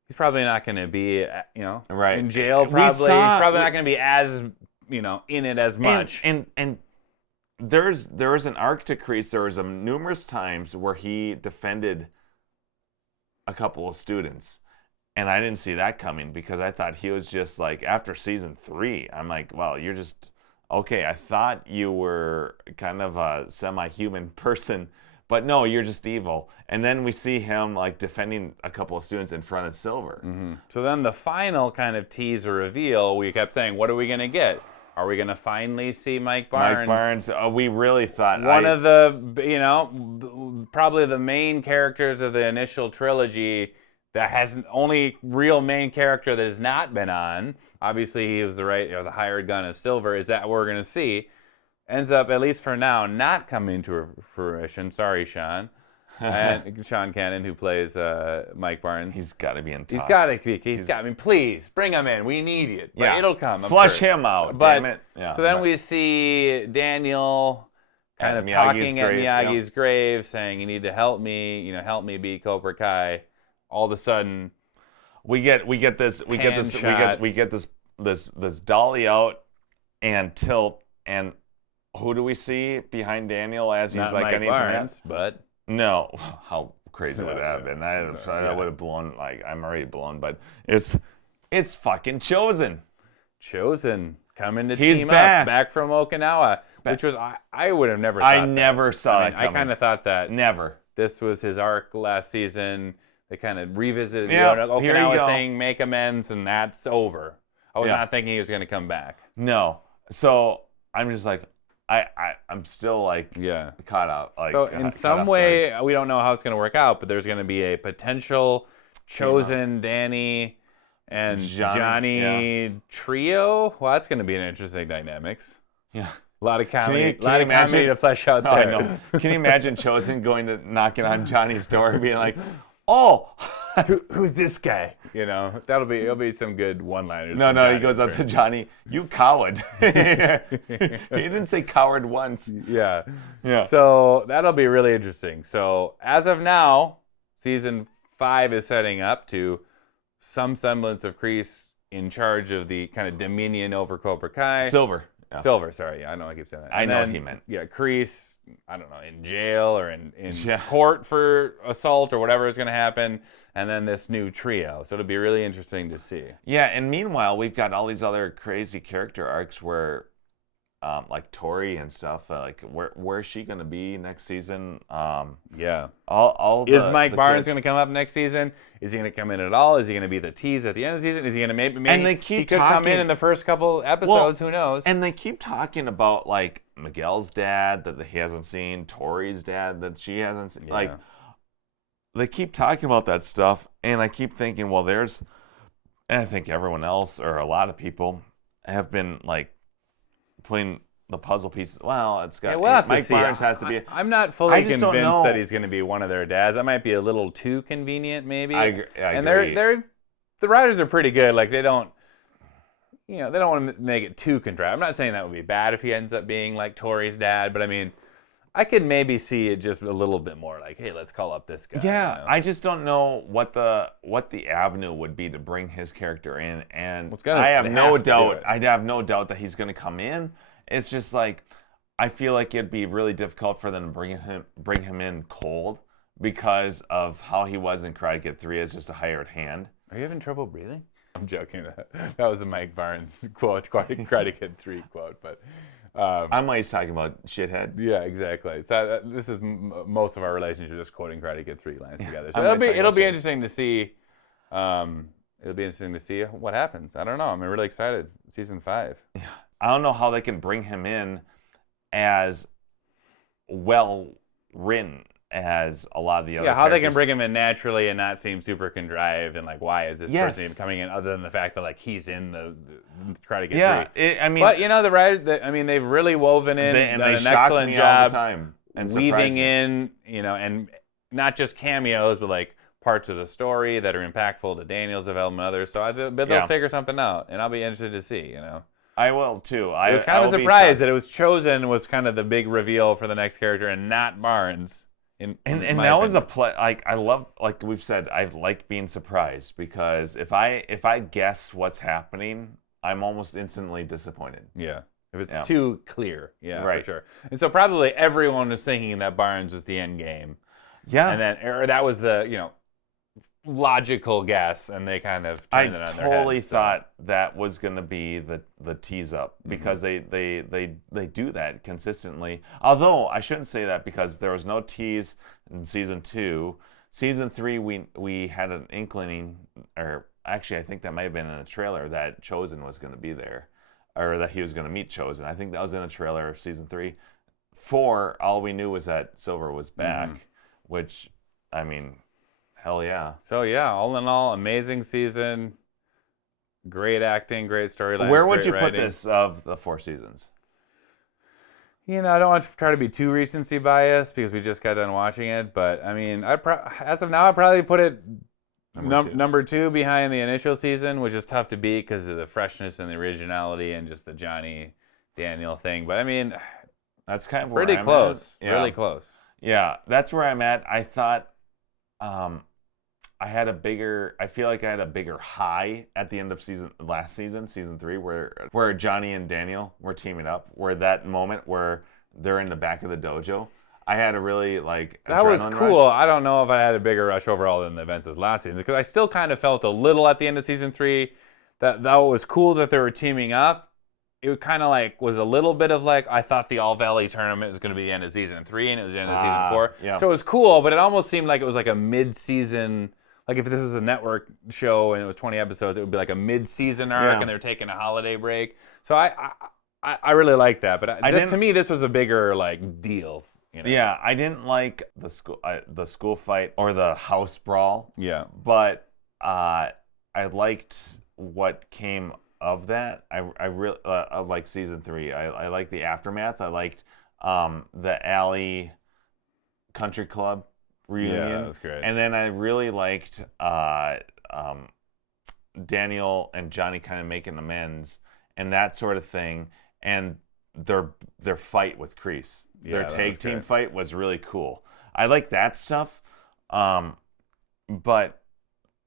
he's probably not going to be, in jail. Probably he's probably not going to be as, in it as much. And there was an arc to Kreese. There was numerous times where he defended a couple of students. And I didn't see that coming because I thought he was just like, after season 3, I'm like, well, you're just, okay, I thought you were kind of a semi-human person, but no, you're just evil. And then we see him like defending a couple of students in front of Silver. Mm-hmm. So then the final kind of tease or reveal, we kept saying, what are we going to get? Are we going to finally see Mike Barnes? Mike Barnes, we really thought... One of the, probably the main characters of the initial trilogy that has an only real main character that has not been on. Obviously, he was the hired gun of Silver. Is that what we're going to see? Ends up, at least for now, not coming to fruition. Sorry, Sean. And Sean Cannon, who plays Mike Barnes. He's got to be in talks. He's got to be. He's got. I mean, please bring him in. We need it. But it'll come. Flush him out. Damn it. Yeah, so then we see Daniel kind of talking at Miyagi's grave, saying, "You need to help me. Help me beat Cobra Kai." All of a sudden, we get this dolly out and tilt, and who do we see behind Daniel as he's not like, Mike I need Barnes, some but no, how crazy would that have been? I would have blown, like, I'm already blown, but it's fucking Chosen. Chosen coming to he's team back from Okinawa, which was I would have never thought I never saw it coming. I kind of thought that never. This was his arc last season. They kind of revisited the Okinawa thing, make amends, and that's over. I was not thinking he was going to come back. No. So I'm just like, I'm still like caught up. Like, so in some way, we don't know how it's going to work out, but there's going to be a potential Chosen, Danny, and Johnny trio. Well, that's going to be an interesting dynamics. Yeah. A lot of comedy, comedy to flesh out there. I know. Can you imagine Chosen going to knocking on Johnny's door and being like, "Oh, who's this guy?" It'll be some good one-liners. No, he goes up to Johnny, "You coward." He didn't say coward once. Yeah. So that'll be really interesting. So as of now, season 5 is setting up to some semblance of Kreese in charge of the kind of dominion over Cobra Kai. Silver. Yeah. Silver, sorry. I know I keep saying that. I know what he meant. Yeah, Kreese, I don't know, in jail or in court for assault or whatever is going to happen. And then this new trio. So it'll be really interesting to see. Yeah, and meanwhile, we've got all these other crazy character arcs where, like Tori and stuff, like where's she going to be next season? Is Mike Barnes going to come up next season? Is he going to come in at all? Is he going to be the tease at the end of the season? Is he going to maybe and they keep he could come in the first couple episodes? Who knows? And they keep talking about like Miguel's dad that he hasn't seen, Tori's dad that she hasn't seen. Yeah. Like they keep talking about that stuff, and I keep thinking, well, and I think everyone else or a lot of people have been like putting the puzzle pieces. Well, it's got Mike Barnes has to be. I'm not fully convinced that he's going to be one of their dads. That might be a little too convenient, maybe. I agree. And the writers are pretty good. Like they don't want to make it too contrived. I'm not saying that would be bad if he ends up being like Tori's dad, but I mean, I could maybe see it just a little bit more like, hey, let's call up this guy. Yeah, I just don't know what the avenue would be to bring his character in, and I have no doubt that he's going to come in. It's just like I feel like it'd be really difficult for them to bring him in cold because of how he was in Karate Kid 3 as just a hired hand. Are you having trouble breathing? I'm joking. That was a Mike Barnes quote, Karate Kid 3 quote, but. I'm always talking about shithead. Yeah, exactly. So this is most of our relationship, just quoting Karate Kid 3 lines together. So it'll be interesting to see. It'll be interesting to see what happens. I don't know. I'm really excited. Season 5. Yeah. I don't know how they can bring him in as well written as a lot of the other. Yeah, how they can bring him in naturally and not seem super contrived and like, why is this person coming in? Other than the fact that like he's in the Karate Kid 3. But the writers, they've really woven in and done they an excellent job all the time and weaving in, and not just cameos, but like parts of the story that are impactful to Daniel's development and others. So they'll figure something out, and I'll be interested to see. I will too. It was kind of a surprise that it was Chosen was kind of the big reveal for the next character and not Barnes. And that was a play. Like I love, like we've said, I like being surprised because if I guess what's happening, I'm almost instantly disappointed. Yeah. If it's too clear, right. for sure. And so probably everyone was thinking that Barnes was the end game. Yeah. And then or that was the, logical guess, and they kind of turned it on their head. I totally thought that was going to be the tease up because they do that consistently. Although I shouldn't say that because there was no tease in season 2. Season 3 we had an inkling, or actually I think that might have been in a trailer that Chosen was going to be there, or that he was going to meet Chosen. I think that was in a trailer of season 3. 4, all we knew was that Silver was back, which, I mean, hell yeah. So yeah, all in all, amazing season. Great acting, great storylines. Where would you writing. put this of the 4 seasons? I don't want to try to be too recency biased because we just got done watching it. But I mean, as of now, I'd probably put it number 2 behind the initial season, which is tough to beat because of the freshness and the originality and just the Johnny Daniel thing. But I mean, that's kind of where pretty I'm close. at. Yeah. Really close. Yeah, that's where I'm at. I thought I feel like I had a bigger high at the end of last season, season 3, where Johnny and Daniel were teaming up, where that moment where they're in the back of the dojo, I had a really that was cool. Rush. I don't know if I had a bigger rush overall than the events of last season because I still kind of felt a little at the end of season 3 that was cool that they were teaming up. It kind of was a little bit of I thought the All Valley tournament was going to be the end of season 3 and it was the end of season 4. Yeah. So it was cool, but it almost seemed like it was a mid-season. If this was a network show and it was 20 episodes, it would be a mid-season arc and they're taking a holiday break. So I really like that, but to me this was a bigger deal. Yeah, I didn't like the school fight or the house brawl. Yeah, but I liked what came of that. I really like season 3. I liked the aftermath. I liked the Alley Country Club reunion. Yeah, that was great. And then I really liked Daniel and Johnny kind of making amends and that sort of thing, and their fight with Kreese. Their tag team fight was really cool. I like that stuff, but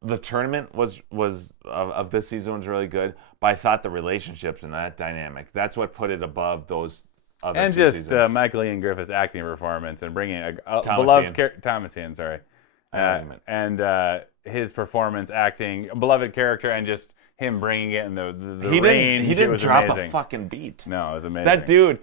the tournament of this season was really good. But I thought the relationships and that dynamic, that's what put it above those other and two just seasons. Michael Ian Griffith's acting performance and bringing a Thomas beloved Thomas Ian, sorry, and his performance acting a beloved character and just him bringing it in the range. He didn't drop amazing. a fucking beat. No, it was amazing. That dude,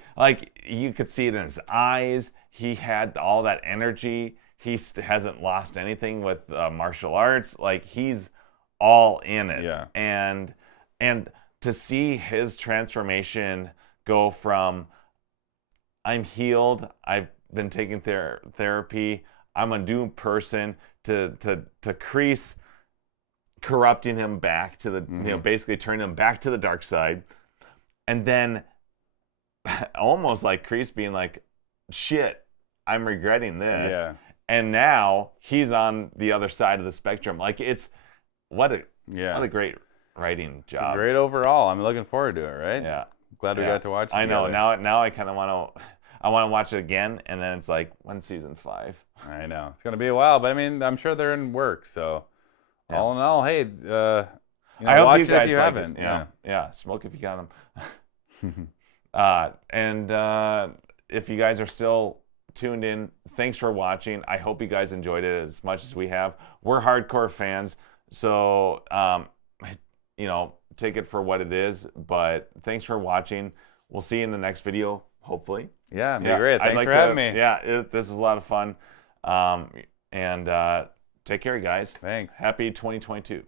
you could see it in his eyes. He had all that energy. He hasn't lost anything with martial arts. He's all in it. Yeah. And to see his transformation go from I'm healed, I've been taking therapy, I'm a new person, to Kreese corrupting him back to the, basically turning him back to the dark side. And then almost Kreese being shit, I'm regretting this. Yeah. And now he's on the other side of the spectrum. It's what a great writing job. It's great overall. I'm looking forward to it, right? Yeah. Glad we got to watch it. I know. Now I kind of want to watch it again, and then it's when's season 5? I know. It's going to be a while, but I mean, I'm sure they're in work, so all in all, hey, it's, I hope watch you guys it if you haven't. Yeah. Smoke if you got them. And if you guys are still tuned in, thanks for watching. I hope you guys enjoyed it as much as we have. We're hardcore fans, so take it for what it is. But thanks for watching. We'll see you in the next video, hopefully. Yeah, it'd be great. Thanks for having me. Yeah, this is a lot of fun. And take care, guys. Thanks. Happy 2022.